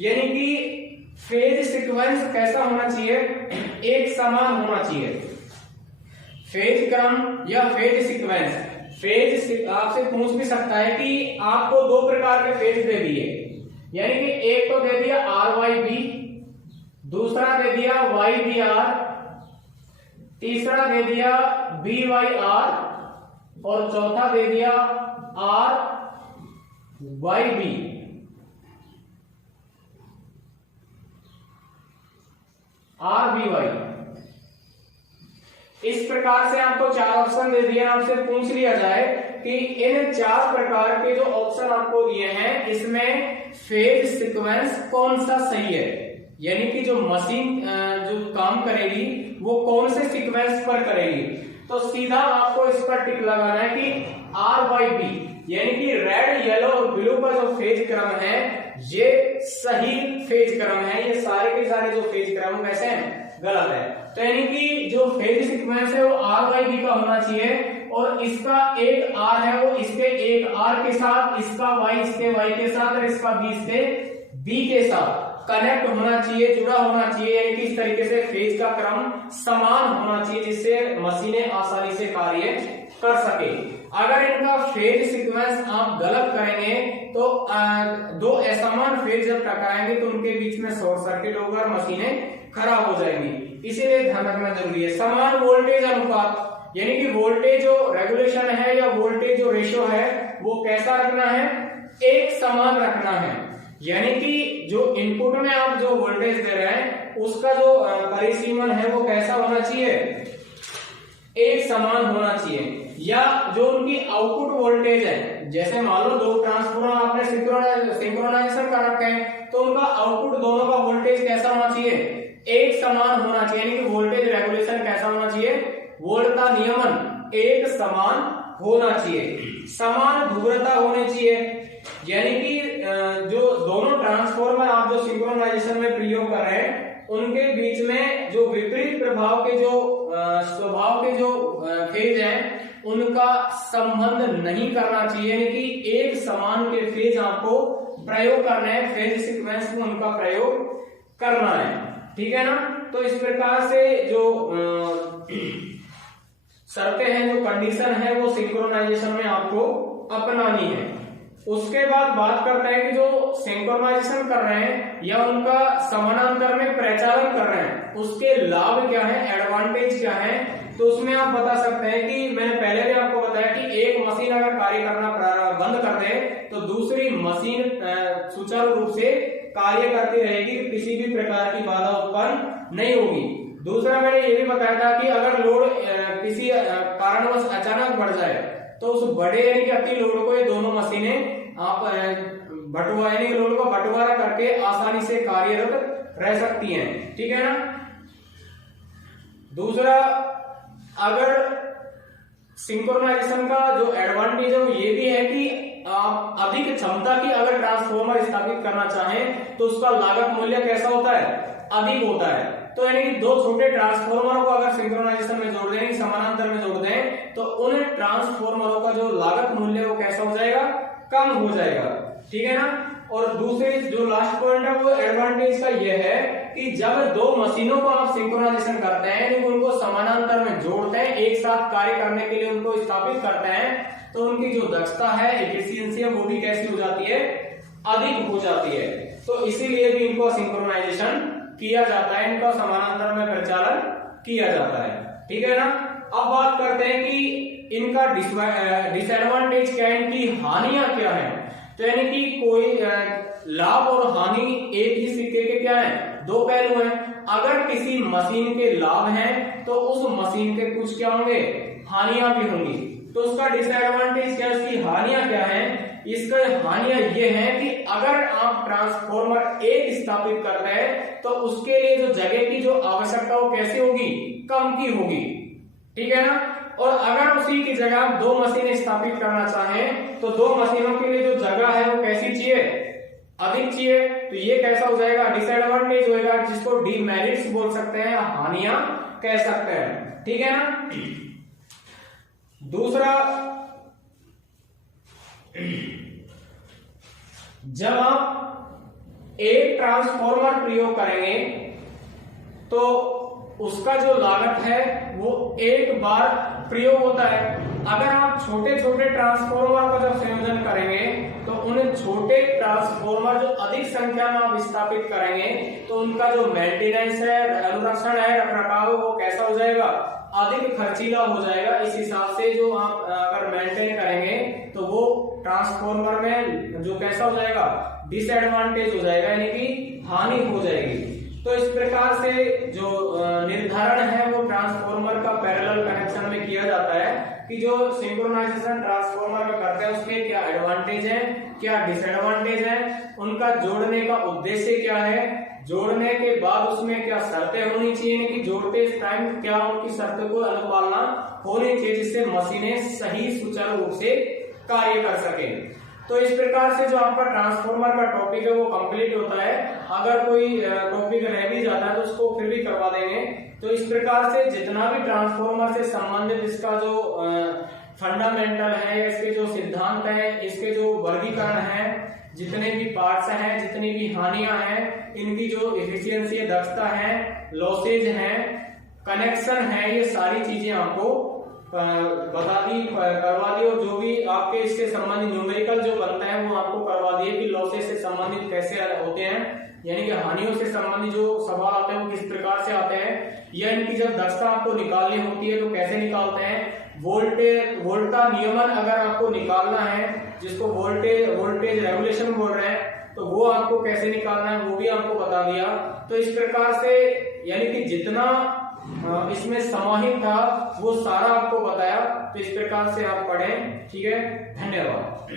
यानी कि फेज सीक्वेंस कैसा होना चाहिए, एक समान होना चाहिए। फेज क्रम या फेज सीक्वेंस, फेज आपसे पूछ भी सकता है कि आपको दो प्रकार के फेज दे दिए, यानी कि एक तो दे दिया आर वाई बी, दूसरा दे दिया वाई बी आर, तीसरा दे दिया बी वाई आर, और चौथा दे दिया R Y B. R B Y, इस प्रकार से आपको चार ऑप्शन दे दिए, आपसे पूछ लिया जाए कि इन चार प्रकार के जो ऑप्शन आपको दिए हैं इसमें फेज सीक्वेंस कौन सा सही है, यानी कि जो मशीन जो काम करेगी वो कौन से सीक्वेंस पर करेगी। तो सीधा आपको इस पर टिक लगाना है कि आर वाई बी, यानी कि रेड येलो और ब्लू का जो फेज क्रम है ये सही फेज क्रम है, ये सारे के सारे जो फेज क्रम वैसे हैं गलत है। तो यानी कि जो फेज सीक्वेंस है वो आर वाई बी का होना चाहिए, और इसका एक आर है वो इसके एक आर के साथ, इसका वाई इसके वाई के साथ, और इसका बी इसके बी के साथ कनेक्ट होना चाहिए, जुड़ा होना चाहिए, यानी कि इस तरीके से फेज का क्रम समान होना चाहिए जिससे मशीनें आसानी से कार्य कर सके। अगर इनका फेज सीक्वेंस आप गलत करेंगे तो दो असमान फेज जब टकराएंगे तो उनके बीच में शॉर्ट सर्किट होगा और मशीनें खराब हो जाएंगी, इसीलिए ध्यान रखना जरूरी है। समान वोल्टेज अनुपात, यानी कि वोल्टेज जो रेगुलेशन है या वोल्टेज जो रेशियो है वो कैसा रखना है, एक समान रखना है, यानी कि जो इनपुट में आप जो वोल्टेज दे रहे हैं उसका जो परिसीमन है वो कैसा होना चाहिए, एक समान होना चाहिए। या जो उनकी आउटपुट वोल्टेज है, जैसे मान लो दो ट्रांसफार्मर आपने सिंक्रोनाइजेशन कर रखे हैं, तो उनका आउटपुट दोनों का वोल्टेज कैसा होना चाहिए, एक समान होना चाहिए, यानी कि वोल्टेज रेगुलेशन कैसा होना चाहिए, वोल्ट का नियमन एक समान होना चाहिए, समान ध्रुवता होनी चाहिए, यानी कि जो दोनों ट्रांसफार्मर आप जो सिंक्रोनाइजेशन में प्रयोग कर रहे हैं उनके बीच में जो विपरीत प्रभाव के जो स्वभाव के जो फेज हैं उनका संबंध नहीं करना चाहिए, यानी कि एक समान के फेज आपको प्रयोग करना है, फेज सीक्वेंस में उनका प्रयोग करना है, ठीक है ना। तो इस प्रकार से जो शर्तें हैं, जो कंडीशन है वो सिंक्रोनाइजेशन में आपको अपनानी है। उसके बाद बात करते हैं कि जो सिंक्रोनाइजेशन कर रहे हैं या उनका समानांतर में परिचालन कर रहे हैं उसके लाभ क्या है, एडवांटेज क्या है। तो उसमें आप बता सकते हैं कि मैंने पहले भी आपको बताया कि एक मशीन अगर कार्य करना बंद कर दे तो दूसरी मशीन सुचारू रूप से कार्य करती रहेगी, किसी भी प्रकार की बाधा उत्पन्न नहीं होगी। दूसरा मैंने ये भी बताया था कि अगर लोड किसी कारणवश अचानक बढ़ जाए तो उस बड़े यानी कि अति लोड को ये दोनों मशीनें आप लोड को बंटवारा करके आसानी से कार्यरत रह सकती हैं, ठीक है ना। दूसरा, अगर सिंक्रोनाइजेशन का जो एडवांटेज है वो ये भी है कि आप अधिक क्षमता की अगर ट्रांसफॉर्मर स्थापित करना चाहें तो उसका लागत मूल्य कैसा होता है, अधिक होता है। तो यानी कि दो छोटे ट्रांसफॉर्मरों को अगर सिंक्रोनाइजेशन में जोड़ दें, समानांतर में जोड़ दें, तो उन ट्रांसफॉर्मरों का जो लागत मूल्य वो कैसा हो जाएगा, कम हो जाएगा, ठीक है ना। और दूसरे जो लास्ट पॉइंट है वो एडवांटेज का ये है कि जब दो मशीनों को आप सिंक्रोनाइजेशन करते हैं, यानी उनको समानांतर में जोड़ते हैं, एक साथ कार्य करने के लिए उनको स्थापित करते हैं, तो उनकी जो दक्षता है, एफिशिएंसी है, वो भी कैसी हो जाती है, अधिक हो जाती है। तो इसीलिए भी इनको सिंक्रोनाइजेशन किया जाता है, इनका समानांतर में परिचालन किया जाता है, ठीक है ना। अब बात करते हैं कि इनका डिसएडवांटेज क्या है, इनकी हानियां क्या है। तो यानी कि कोई लाभ और हानि एक ही सिक्के के क्या है, दो पहलू हैं। अगर किसी मशीन के लाभ हैं तो उस मशीन के कुछ क्या होंगे, हानियां भी होंगी। तो उसका डिसएडवांटेज क्या, इसकी हानियां क्या हैं। इसका हानियां ये है कि अगर आप ट्रांसफॉर्मर एक स्थापित करते हैं तो उसके लिए जो जगह की जो आवश्यकता वो कैसी होगी, कम की होगी, ठीक है ना। और अगर उसी की जगह आप दो मशीनें स्थापित करना चाहें तो दो मशीनों के लिए जो जगह है वो कैसी चाहिए, अधिक चाहिए। तो ये कैसा हो जाएगा, डिसएडवांटेज होएगा, जिसको डीमेरिट्स बोल सकते हैं, हानियां कह सकते हैं, ठीक है ना। दूसरा, जब आप एक ट्रांसफॉर्मर प्रयोग करेंगे तो उसका जो लागत है वो एक बार प्रयोग होता है। अगर आप छोटे छोटे ट्रांसफॉर्मर का जब संयोजन करेंगे तो उन छोटे ट्रांसफॉर्मर जो अधिक संख्या में आप स्थापित करेंगे तो उनका जो मेंटेनेंस है, अनुरक्षण है, रखरखाव, वो कैसा हो जाएगा, अधिक खर्चीला हो जाएगा। इस हिसाब से जो आप अगर मेंटेन करेंगे तो वो ट्रांसफॉर्मर में जो कैसा हो जाएगा, डिसएडवांटेज हो जाएगा, यानी कि हानि हो जाएगी। तो इस प्रकार से जो निर्धारण है वो ट्रांसफॉर्मर का पैरेलल कनेक्शन में किया जाता है कि जो सिंक्रोनाइजेशन ट्रांसफॉर्मर में करते हैं उसके क्या एडवांटेज है, क्या डिसएडवांटेज है, उनका जोड़ने का उद्देश्य क्या है, जोड़ने के बाद उसमें क्या शर्तें होनी चाहिए, कि जोड़ते टाइम क्या उनकी शर्तों को अनुपालना होनी चाहिए जिससे मशीनें सही सुचारू रूप से कार्य कर सके। तो इस प्रकार से जो आपका ट्रांसफॉर्मर का टॉपिक है वो कंप्लीट होता है। अगर कोई टॉपिक रह भी जाता है तो उसको फिर भी करवा देंगे। तो इस प्रकार से जितना भी ट्रांसफॉर्मर से संबंधित इसका जो फंडामेंटल है, इसके जो सिद्धांत है, इसके जो वर्गीकरण है, जितने भी पार्ट्स हैं, जितनी भी हानियां हैं, इनकी जो एफिशिएंसी है, दक्षता है, लॉसेज है, कनेक्शन है, ये सारी चीजें आपको बता दी, करवा दी। और जो भी आपके इससे संबंधित न्यूमेरिकल जो बनता है वो आपको करवा दिए कि लॉसेज से संबंधित कैसे होते हैं, यानी कि हानियों से संबंधित जो सवाल आते हैं वो किस प्रकार से आते हैं, या इनकी जब दक्षता आपको निकालनी होती है तो कैसे निकालते हैं। वोल्टा नियमन अगर आपको निकालना है, जिसको वोल्टेज रेगुलेशन बोल रहे हैं, तो वो आपको कैसे निकालना है वो भी आपको बता दिया। तो इस प्रकार से यानी कि जितना इसमें समाहित था वो सारा आपको बताया। तो इस प्रकार से आप पढ़ें, ठीक है। धन्यवाद।